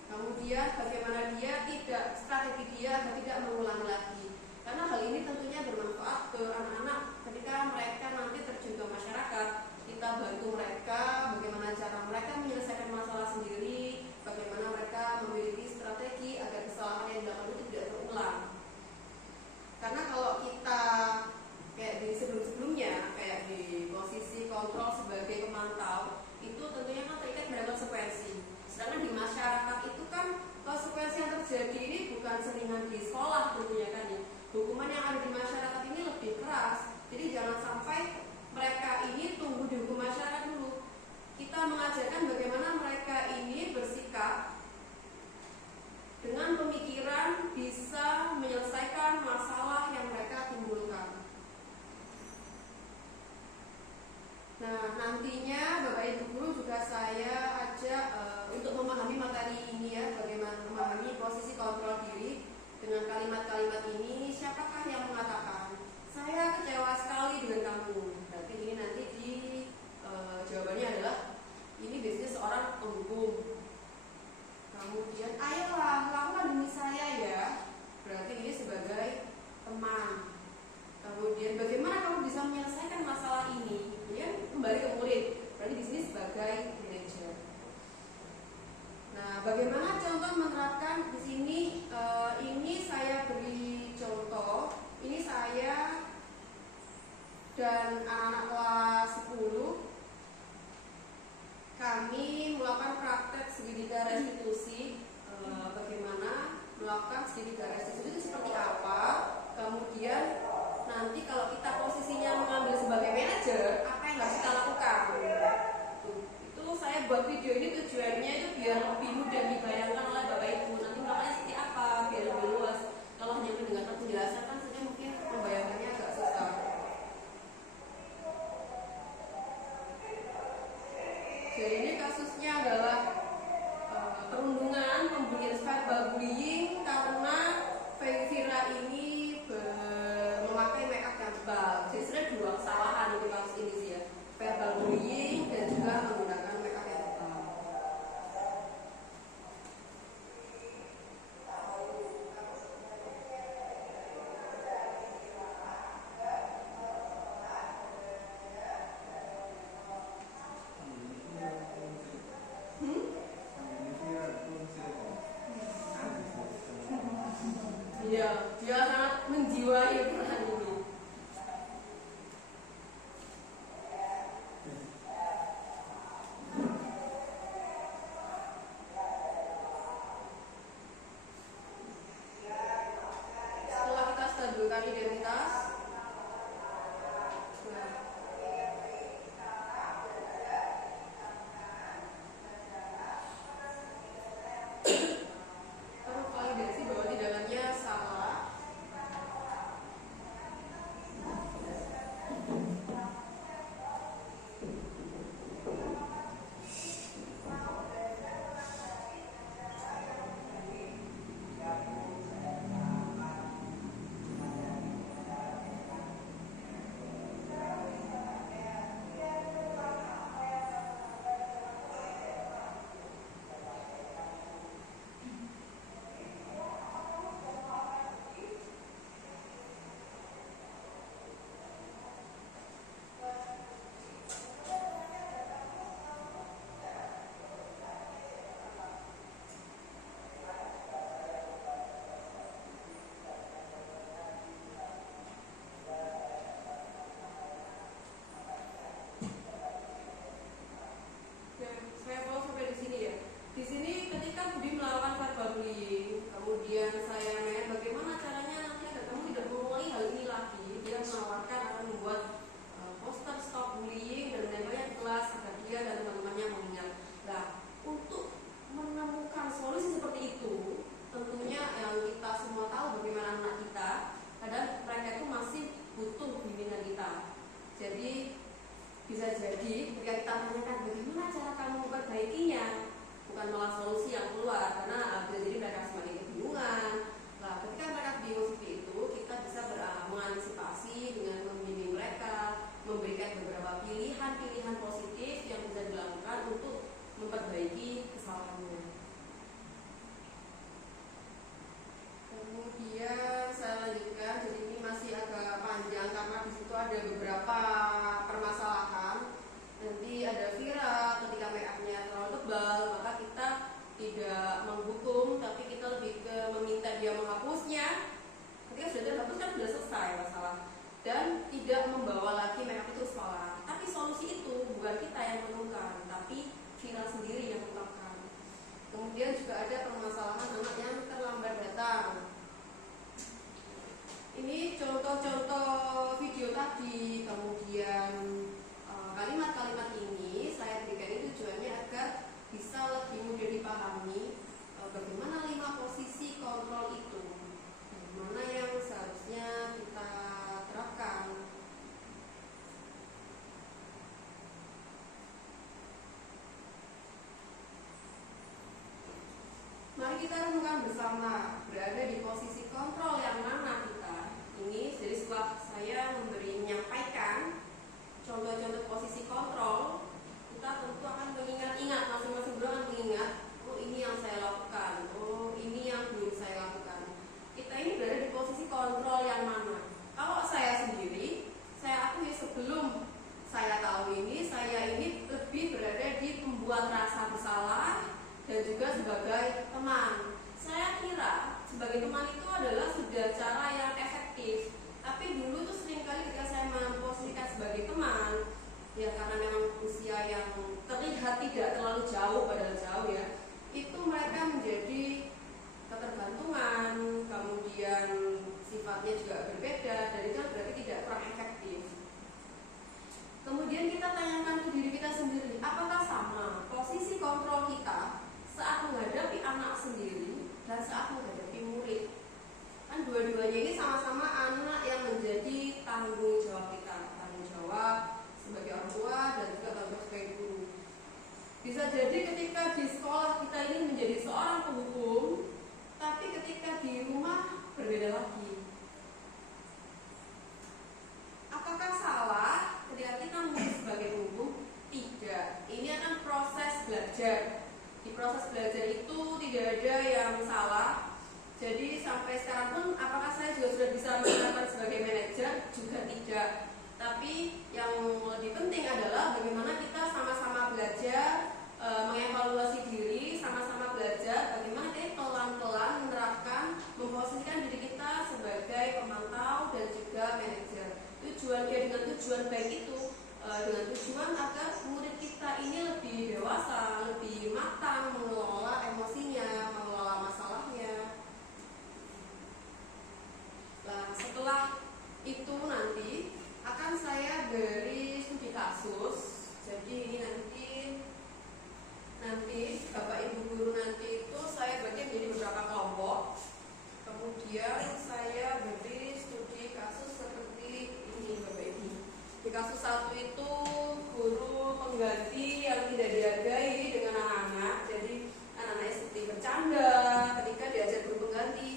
Kemudian bagaimana dia strategi dia agar tidak mengulang lagi. Karena hal ini tentunya bermanfaat ke anak-anak ketika mereka nanti terjun ke masyarakat. Kita bantu mereka bagaimana cara mereka menyelesaikan masalah sendiri, bagaimana mereka memiliki strategi agar kesalahan yang dilakukan itu tidak terulang. Karena kalau kita kayak di sebelum-sebelumnya, kayak di posisi kontrol sebagai pemantau, itu tentunya kan terikat pada konsekuensi. Sedangkan di masyarakat itu kan konsekuensi yang terjadi ini bukan seringan di sekolah tentunya kan ya. Hukuman yang ada di masyarakat ini lebih keras. Jadi jangan sampai mereka ini tunggu dihukum masyarakat dulu. Kita mengajarkan bagaimana mereka ini bersikap dengan pemikiran bisa menyelesaikan masalah yang mereka timbulkan. Nah, nantinya Bapak Ibu Guru juga saya ajak untuk memahami materi ini ya, bagaimana memahami posisi kontrol diri dengan kalimat-kalimat ini. Siapakah yang mengatakan saya kecewa sekali dengan kamu? Berarti ini nanti jawabannya adalah ini biasanya seorang penghukum. Kemudian ayolah lakukan demi saya ya. Berarti ini sebagai teman. Kemudian bagaimana kamu bisa menyelesaikan masalah ini? Ya, kembali ke murid. Berarti di sini sebagai manajer. Nah, bagaimana contoh menerapkan di sini? Ini saya beri contoh. Ini saya dan anak-anak kelas 10. Kami melakukan praktek segitiga restitusi. Bagaimana melakukan segitiga restitusi itu seperti apa? Kemudian nanti kalau kita posisinya mengambil sebagai manajer, apa yang harus kita lakukan? Itu saya buat video ini tujuannya itu biar lebih mudah dibayangkan oleh Bapak Ibu. Nanti melakukannya seperti apa, biar lebih luas. Kalau hanya mendengarkan penjelasan kan saja mungkin membayangkannya agak susah. Jadi ini kasusnya adalah perundungan, pembulian, verbal bullying karena Vira ini memakai make up yang tebal. Jadi sebenarnya dua kesalahan untuk kasus ini sih ya, verbal bullying dan juga menggunakan make up yang tebal. mari kita renungkan bersama, berada di posisi kontrol yang mana kita ini. Jadi setelah saya menyampaikan contoh-contoh posisi kontrol, kita tentu akan mengingat-ingat, masing-masing guru akan mengingat, oh ini yang saya lakukan, oh ini yang belum saya lakukan. Kita ini berada di posisi kontrol yang mana? Kalau saya sendiri, saya akui sebelum saya tahu ini, saya ini lebih berada di pembuat rasa bersalah dan juga sebagai teman. Saya kira sebagai teman itu adalah sudah cara yang efektif. Tapi dulu tuh seringkali ketika saya memposisikan sebagai teman, ya karena memang usia yang terlihat tidak terlalu jauh, padahal jauh ya, itu mereka menjadi ketergantungan, kemudian sifatnya juga berbeda, dan itu berarti tidak kurang efektif. Kemudian kita tanyakan ke diri kita sendiri, apakah sama posisi kontrol kita saat menghadapi anak sendiri dan saat menghadapi murid? Kan dua-duanya ini sama-sama anak yang menjadi tanggung jawab kita, tanggung jawab sebagai orang tua dan juga tanggung jawab sebagai guru. Bisa jadi ketika di sekolah kita ini menjadi seorang penghukum, tapi ketika di rumah berbeda lagi. Apakah salah ketika kita menjadi sebagai penghukum? Tidak. Ini akan proses belajar. Di proses belajar itu tidak ada yang salah. Jadi sampai sekarang pun apakah saya juga sudah bisa menjabat sebagai manajer? Juga tidak. Tapi yang lebih penting adalah bagaimana kita sama-sama belajar, mengevaluasi diri, sama-sama belajar bagaimana kita pelan-pelan menerapkan, memposisikan diri kita sebagai pemantau dan juga manajer. Tujuannya dengan tujuan baik itu, dengan tujuan agar murid kita ini lebih dewasa, lebih matang mengelola emosinya, mengelola masalahnya. Nah, setelah itu nanti akan saya beri studi kasus. Jadi ini nanti Bapak Ibu guru nanti itu saya bagi menjadi beberapa kelompok. Kemudian saya beri studi kasus seperti ini Bapak Ibu. Di kasus 1 itu guru pengganti yang tidak dihargai dengan anak-anak. Jadi anak-anaknya seperti bercanda ketika diajar guru pengganti.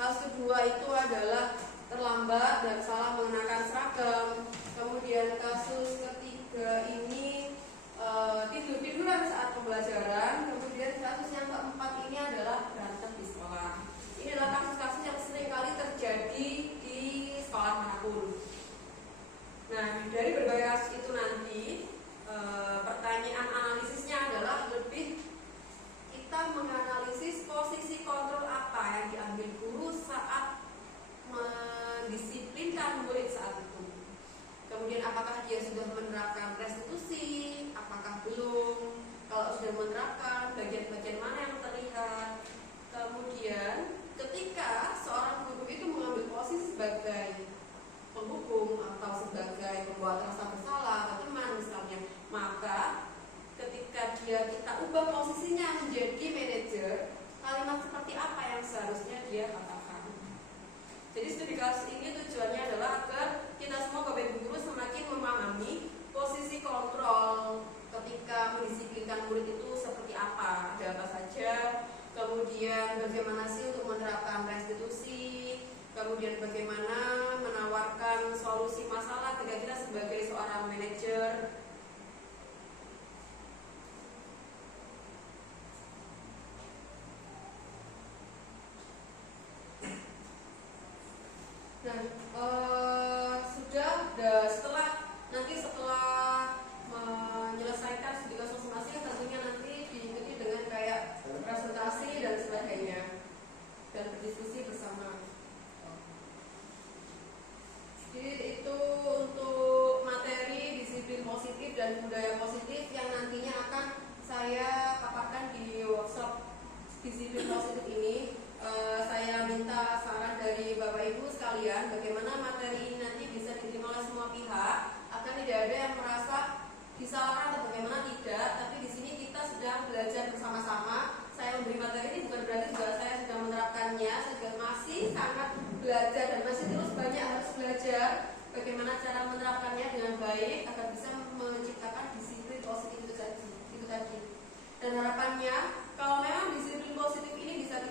Kasus kedua itu adalah terlambat dan salah mengenakan seragam. Kemudian kasus ketiga ini tidur-tiduran saat pembelajaran. Kemudian kasus yang keempat ini adalah berantem di sekolah. Ini adalah kasus-kasus yang sering kali terjadi di sekolah manapun. Nah, dari berbagai kasus itu nanti pertanyaan analisisnya adalah lebih kita menganalisis posisi kontrol apa yang diambil guru saat mendisiplinkan murid saat itu. Kemudian apakah dia sudah menerapkan restitusi, apakah belum? Kalau sudah menerapkan, bagian-bagian mana yang terlihat? Kemudian ketika seorang guru itu mengambil posisi sebagai penghukum atau sebagai pembuat rasa bersalah atau teman misalnya, maka ketika kita ubah posisinya menjadi manajer, kalimat seperti apa yang seharusnya dia katakan? Jadi studi kasus ini tujuannya adalah agar kita semua Bapak Ibu guru semakin memahami posisi kontrol ketika mendisiplinkan murid itu seperti apa, ada apa saja, kemudian bagaimana sih untuk menerapkan restitusi, kemudian bagaimana menawarkan solusi masalah ketika kita sebagai seorang manajer. Nah, setelah menyelesaikan studi kasus masing-masing, tentunya nanti diikuti dengan kayak presentasi dan sebagainya dan berdiskusi bersama. Jadi itu untuk materi disiplin positif dan budaya positif yang nantinya akan saya paparkan di workshop disiplin positif ini. Saya minta saran dari Bapak Ibu sekalian bagaimana materi ini nanti bisa diterima oleh semua pihak, agar tidak ada yang merasa disalahkan atau bagaimana, tidak. Tapi di sini kita sedang belajar bersama-sama. Saya memberi materi ini bukan berarti juga saya sudah menerapkannya. Saya juga masih sangat belajar dan masih terus banyak harus belajar bagaimana cara menerapkannya dengan baik agar bisa menciptakan disiplin positif itu tadi. Dan harapannya kalau memang disiplin positif ini bisa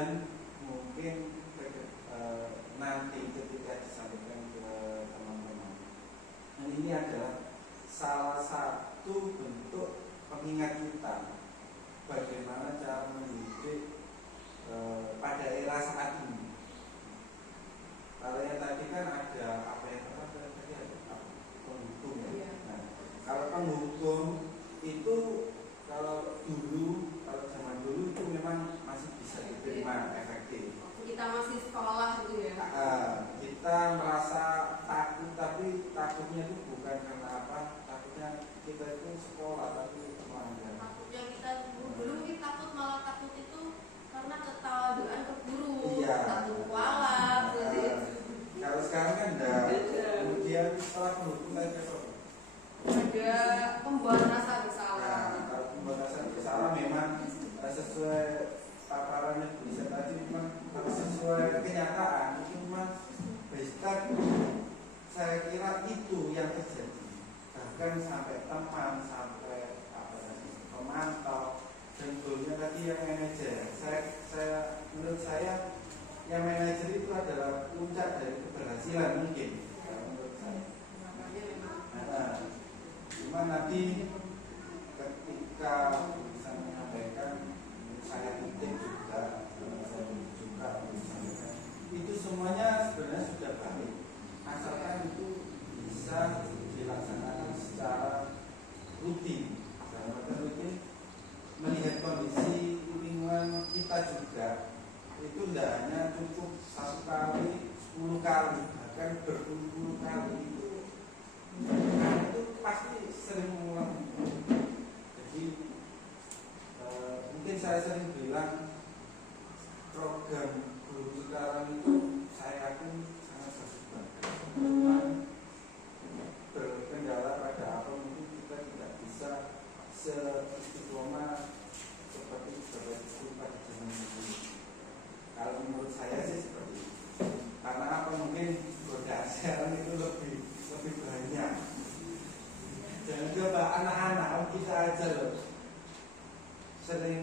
kemudian mungkin nanti ketika disampaikan ke teman-teman, ini adalah salah satu bentuk pengingat kita bagaimana cara mendidik pada era saat ini. Kalau yang tadi kan ada apa yang tadi ada penghukum ya. Nah, kalau penghukum itu kalau zaman dulu itu memang masih bisa diterima efektif. Kita masih sekolah gitu ya. Kita merasa takut, tapi takutnya itu bukan karena apa? Takutnya kita itu sekolah tapi melanggar. Takutnya kita dulu kita takut, malah takut itu karena ketahuan ke guru. Iya. Takut kualat. Kalau sekarang kan ada. Kemudian setelah penghukum lagi ada pembuatan rasa bersalah. Kalau pembuatan rasa bersalah memang sesuai paparannya bisa tadi, memang sesuai kenyataan itu memang basically saya kira itu yang terjadi. Bahkan sampai teman, sampai pemantau, dan goalnya tadi yang manajer. Menurut saya yang manajer itu adalah puncak dari keberhasilan mungkin. Menurut saya. Cuma nanti ketika bisa menyampaikan, saya titip juga menyampaikan, itu semuanya sebenarnya sudah baik, asalkan itu bisa dilaksanakan secara rutin. Dalam rutin melihat kondisi lingkungan kita juga, itu tidak hanya cukup 1 kali, 10 kali, bahkan berpuluh-puluh kali itu. Nah, itu pasti sering mengulang. Jadi mungkin saya sering bilang program guru sekarang itu saya yakin sangat bagus banget. Berkendala pada apa mungkin kita tidak bisa seistiqomah seperti guru pada zaman dulu. Kalau menurut saya sih seperti itu. Karena apa, mungkin godaan sekarang itu lebih banyak. Jangan coba anak-anak kita aja loh sering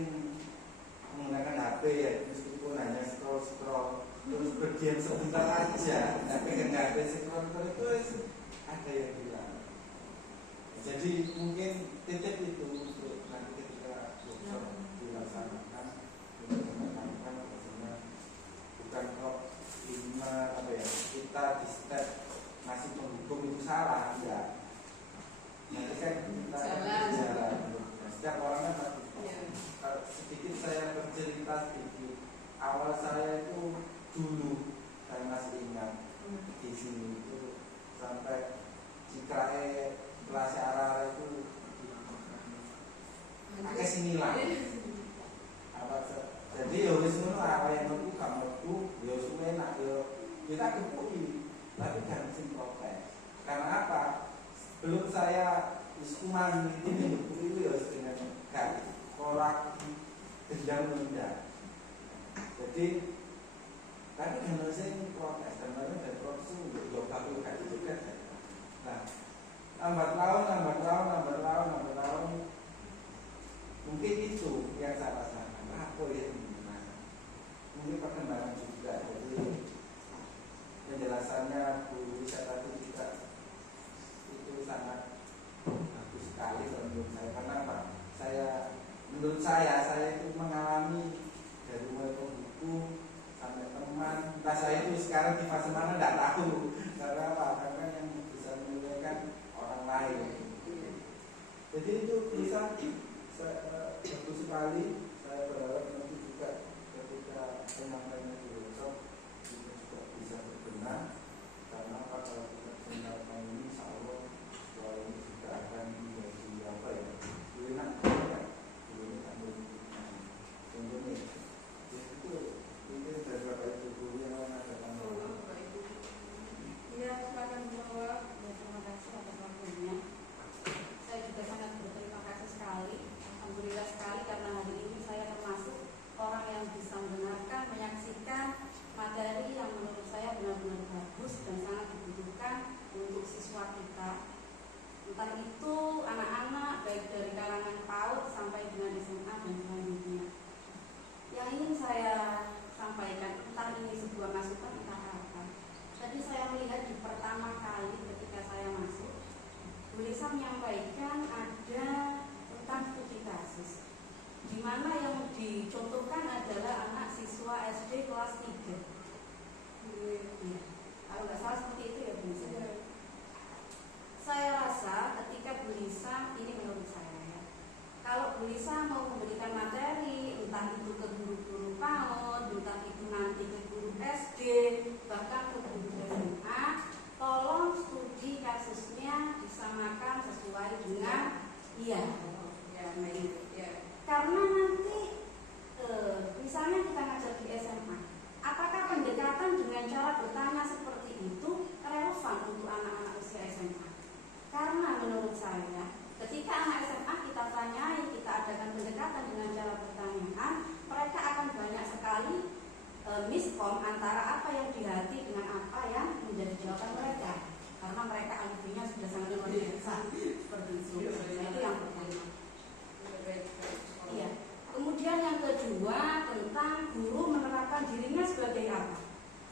menggunakan HP ya, meskipun hanya scroll terus berdiam sebentar aja, tapi nggak HP scroll itu ada yang bilang. Jadi mungkin titip itu untuk nanti ketika workshop dilaksanakan untuk menekankan bahwasanya bukan kok kita di step masih penghukum itu salah, enggak. Nanti kan kita jalan. Setiap orang kan pasti. Sedikit saya bercerita sedikit. Awal saya itu dulu, saya masih ingat di sini itu sampai Cikrae kelas arah itu pakai sinilah. Jadi ya wis ngono, apa yang metu gak metu, ya suwe nak yo kita kepui, tapi jangan sing protes. Karena apa? Belum saya iskuman ini itu ya dengan gak korak dendam menunda. Jadi tapi kalau saya protes, karena dari protes itu ya bagus kayak itu kan. Nah, lambat laun, mungkin itu yang saya rasakan. Apa ya? Mungkin perkembangan juga. Jadi penjelasannya Bu Lisa tadi juga itu sangat bagus sekali menurut saya. Karena apa? Menurut saya itu mengalami dari mulai penghukum sampai teman. Entah saya itu sekarang di fase mana tidak tahu. Karena apa? Karena yang bisa menilaikan orang lain. Jadi itu bisa bagus sekali. Saya berharap nanti juga ketika penyampaian di workshop kita juga bisa berkenan. Karena apa, kalau kita menyampaikan ini, insya Allah setelah ini juga akan menjadi apa ya? Enak ya. Ini sambil contohnya itu mungkin dari Bapak Ibu guru yang lain ada tambahan. Iya, silakan menjawab. Ya, terima kasih atas waktunya. Saya juga sangat berterima kasih sekali. Alhamdulillah sekali karena hari ini saya termasuk orang yang bisa mendengarkan, menyaksikan cara bertanya seperti itu relevan untuk anak-anak usia SMA. Karena menurut saya, ketika anak SMA kita tanyai, kita adakan pendekatan dengan cara pertanyaan, mereka akan banyak sekali miskom antara apa yang di hati dengan apa yang menjadi jawaban mereka. Karena mereka alibinya sudah sangat luar biasa seperti itu. Nah, itu yang pertama. Iya. Kemudian yang kedua tentang guru menerapkan dirinya sebagai apa?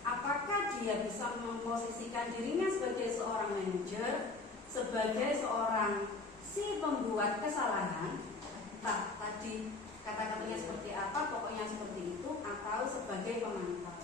Apakah dia bisa memposisikan dirinya sebagai seorang manajer, sebagai seorang si pembuat kesalahan, tadi kata-katanya seperti apa, pokoknya seperti itu, atau sebagai pemantau.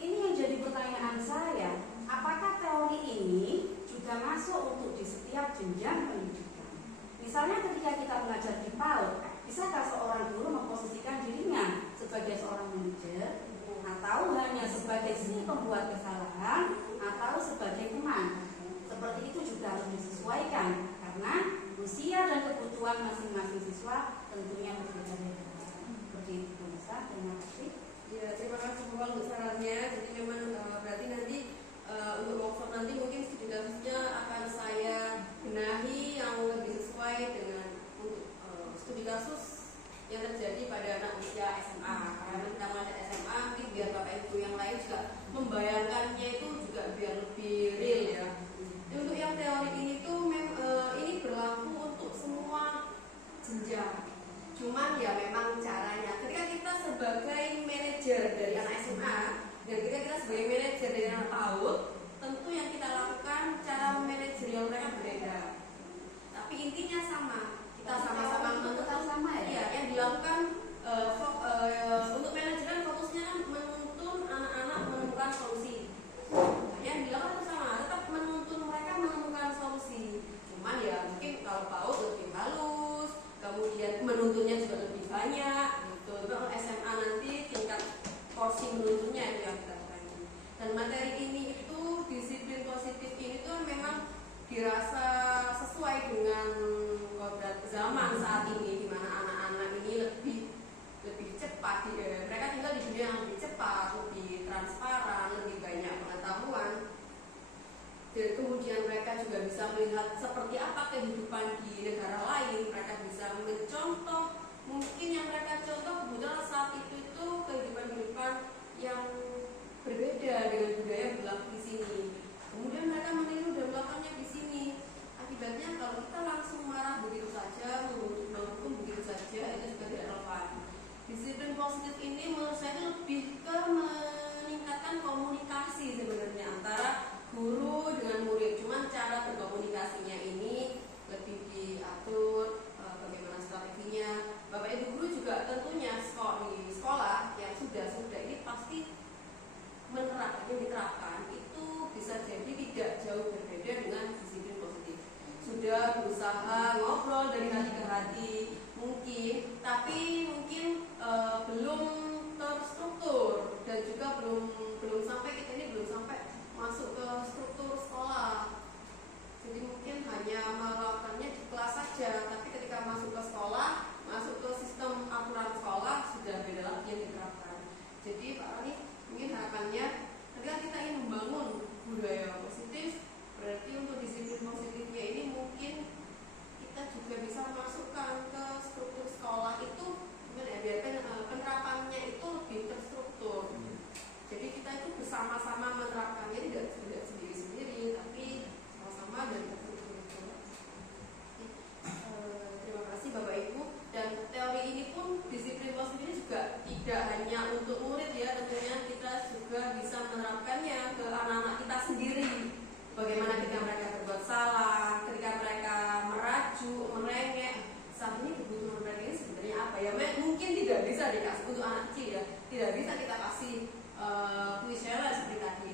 Ini yang jadi pertanyaan saya, apakah teori ini juga masuk untuk di setiap jenjang pendidikan? Misalnya ketika kita mengajar di PAUD, bisakah seorang guru memposisikan dirinya sebagai seorang manajer, atau hanya sebagai si pembuat kesalahan, atau sebagai teman? Seperti itu juga harus disesuaikan, karena usia dan kebutuhan masing-masing siswa tentunya berbeda-beda. Seperti itu, bisa. Terima kasih. Ya, terima kasih Bapak untuk sarannya. Jadi memang berarti nanti untuk workshop nanti mungkin studi kasusnya akan saya benahi yang lebih sesuai dengan untuk studi kasus yang terjadi pada anak usia SMA. Karena kita masuk SMA, mungkin biar Bapak Ibu yang lain juga membayangkannya itu juga biar lebih real ya. Untuk yang teori ini tuh ini berlaku untuk semua jenjang. Cuman ya memang caranya ketika kita sebagai manajer dari anak SMA dan ketika kita sebagai manajer dari anak PAUD, tentu yang kita lakukan cara manajerial mereka berbeda. Tapi intinya sama. Kita sama-sama menuntut sama ya. Iya, yang dilakukan untuk manajemen fokusnya kan menuntun anak-anak menemukan solusi. Yang dilakukan sama, tetap menuntun mereka menemukan solusi. Cuman ya mungkin kalau PAUD lebih halus, kemudian menuntunnya juga lebih banyak gitu. Kalau SMA nanti tingkat porsi menuntunnya itu yang kita tanya. Dan materi ini itu disiplin positif ini tuh memang dirasa sesuai dengan kodrat zaman saat ini, di mana anak-anak ini lebih cepat, mereka tinggal di dunia yang lebih cepat, lebih transparan, lebih banyak pengetahuan. Dan kemudian mereka juga bisa melihat seperti apa kehidupan di negara lain. Mereka bisa mencontoh, mungkin yang mereka contoh kebetulan saat itu kehidupan yang berbeda dengan budaya berlaku di sini. Kemudian mereka meniru dan melakukannya di sini. Akibatnya kalau kita langsung marah begitu saja, menghukum begitu saja, itu juga tidak relevan. Disiplin positif ini menurut saya lebih ke meningkatkan komunikasi sebenarnya antara guru dengan murid. Cuman cara berkomunikasinya ini lebih diatur, bagaimana strateginya. Bapak Ibu guru juga tentunya di sekolah yang sudah ini pasti diterapkan itu bisa jadi tidak jauh berbeda dengan disiplin positif. Sudah berusaha ngobrol dari hati ke hati mungkin, tapi mungkin belum terstruktur dan juga belum sampai masuk ke struktur sekolah. Jadi mungkin hanya melakukannya di kelas saja, tapi ketika masuk ke sekolah, masuk ke sistem aturan sekolah sudah beda lagi yang diterapkan. Jadi Pak Rani, mungkin harapannya ketika kita ingin membangun budaya positif, berarti untuk disiplin positifnya ini mungkin kita juga bisa masukkan ke struktur sekolah itu, biar penerapannya itu lebih terstruktur. Jadi kita itu bersama-sama menerapkannya, tidak sendiri-sendiri, tapi sama-sama dan terstruktur. Terima kasih Bapak Ibu. Dan teori ini pun disiplin positif ini juga tidak hanya untuk murid ya, tentunya kita juga bisa menerapkannya ke anak-anak kita sendiri. Bagaimana ketika mereka berbuat salah, ketika mereka merajuk, merengek, saat ini kebutuhan mereka ini sebenarnya apa ya? Mungkin tidak bisa dikasih untuk anak kecil ya, tidak bisa kita kasih kuis seperti tadi.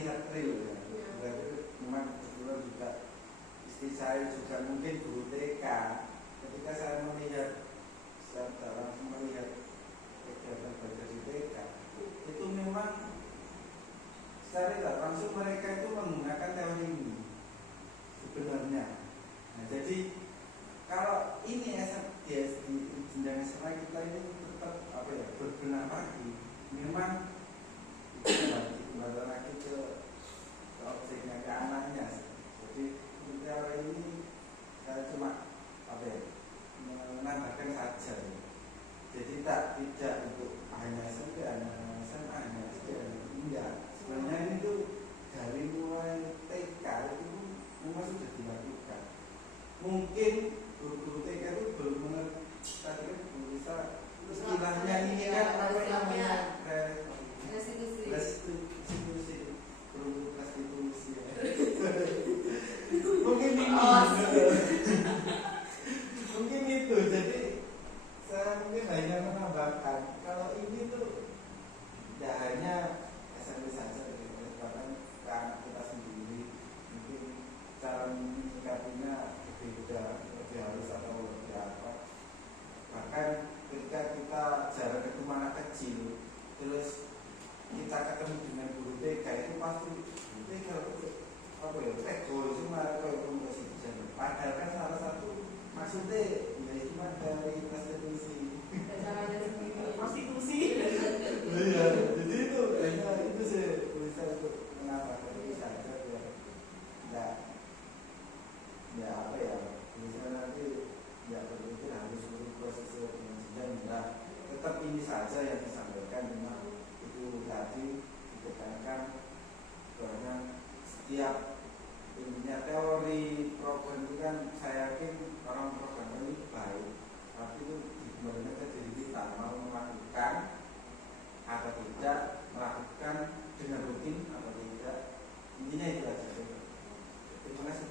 melihat real ya. Iya. Berarti memang kebetulan juga istri saya juga mungkin guru TK. Ketika saya melihat, saya langsung melihat kegiatan belajar di TK, itu memang secara tidak langsung mereka itu menggunakan teori ini sebenarnya. Nah, jadi kalau ini di jenjang SMA kita ini tetap berbenah lagi, memang itu kembali lagi ke objeknya, ke anaknya. Jadi teori ini saya cuma menambahkan saja. Jadi tidak untuk hanya SMP, hanya SMA, hanya SD, enggak. Sebenarnya ini tuh dari mulai TK itu memang sudah dilakukan. Mungkin guru-guru TK itu belum mengerti, tadi kan belum bisa istilahnya ini kan apa namanya restitusi belum restitusi mungkin ini mungkin itu. Jadi saya mungkin hanya menambahkan kalau ini tuh tidak hanya SMP saja, bahkan kan kita sendiri mungkin cara menyikapinya berbeda, lebih halus atau lebih apa. Bahkan ketika kita jarang ketemu anak kecil, terus kita ketemu dengan guru TK itu pasti guru TK egois cuma padahal kan salah satu maksudnya ya cuma dari restitusi caranya sendiri. Prostitusi. iya, jadi itu sih bisa untuk menambahkan itu saja biar ya apa ya, bisa nanti ya berpikir harus proses pengajian. Tetap ini saja yang disampaikan, memang itu tadi ditekankan bahwa setiap intinya teori program itu kan saya yakin orang program ini baik, tapi itu dikembalikan ke diri kita mau melakukan atau tidak, melakukan dengan rutin atau tidak, intinya itu aja. Terima kasih.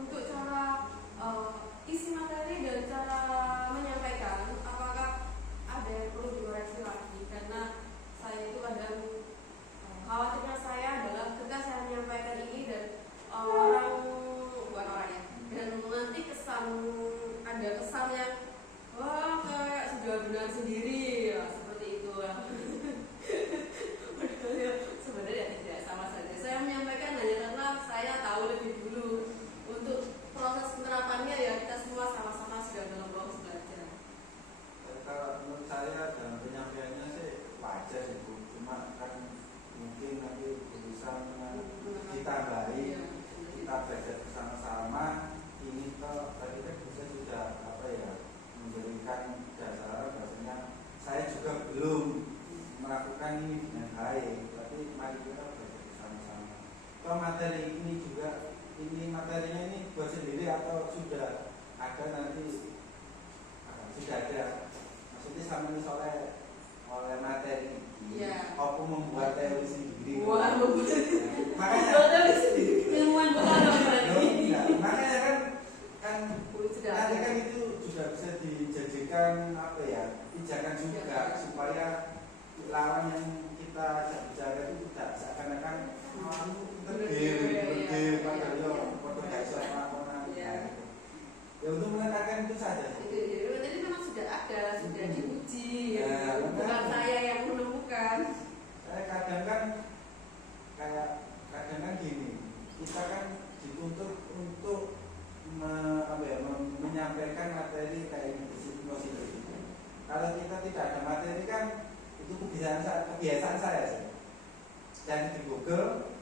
Untuk cara isi materi dan cara menyampaikan, apakah ada yang perlu dikoreksi lagi? Karena saya itu kadang khawatirnya saya adalah ketika saya menyampaikan ini dan bukan orang ya, dan nanti ada kesan yang wah kayak sudah benar sendiri ya, seperti itu. Sebenarnya tidak, sama saja. Saya menyampaikan hanya karena saya tahu lebih dulu. Untuk proses penerapannya ya kita semua sama-sama sudah dalam proses belajar. Kalau menurut saya dalam penyampaiannya sih wajar itu, cuma kan mungkin nanti berusaha ditambahi, kita belajar bersama-sama. Ini toh tadi kan bisa sudah memberikan dasar bahwasanya saya juga belum melakukan ini dengan baik, tapi mari kita belajar bersama-sama. Toh materi ini juga, ini materinya ini buat sendiri atau sudah ada nanti sudah ada, maksudnya sama ini oleh materi ini, aku membuat teori sendiri. Makanya Ilmuwan bukan makanya kan nanti kan itu juga bisa dijadikan pijakan juga supaya lawan yang kita bicara itu tidak seakan-akan lebih ya untuk menekankan itu saja. Jadi memang sudah ada, sudah diuji. Bukan saya yang menemukan. Saya kadang kan gini, kita kan dituntut untuk menyampaikan materi kayak disiplin positif. Kalau kita tidak ada materi kan itu kebiasaan saya sih. Dan di Google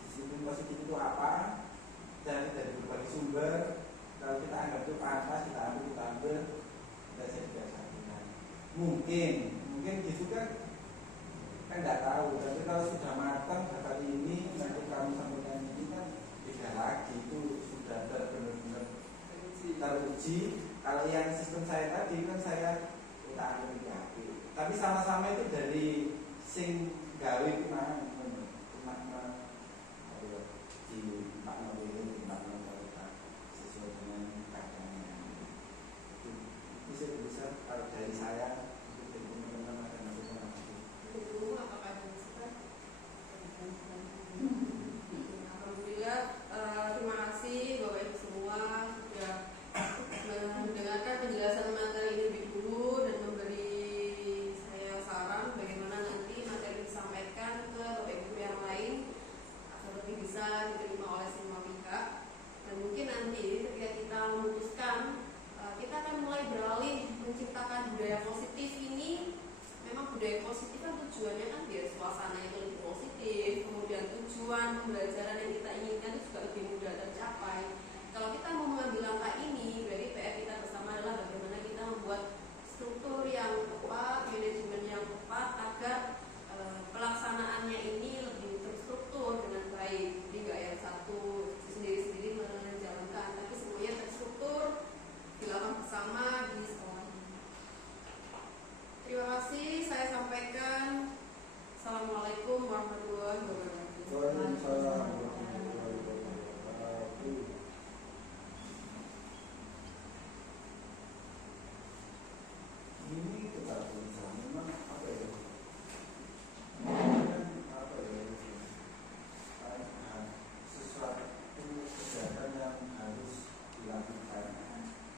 disiplin positif itu apa? Dan dari berbagai sumber. Kalau kita anggap itu pantas, kita ambil, kita jadi biasa. Mungkin gitu kan kan nggak tahu. Tapi kalau sudah matang kali ini nanti kamu sampaikan ini kan beda lagi, itu sudah benar-benar teruji. Kalau yang sistem saya tadi kan saya udah yakin, tapi sama-sama itu dari sing gawe kemana di makna ini, makna mereka sesuai dengan keadaannya. Itu bisa kalau dari saya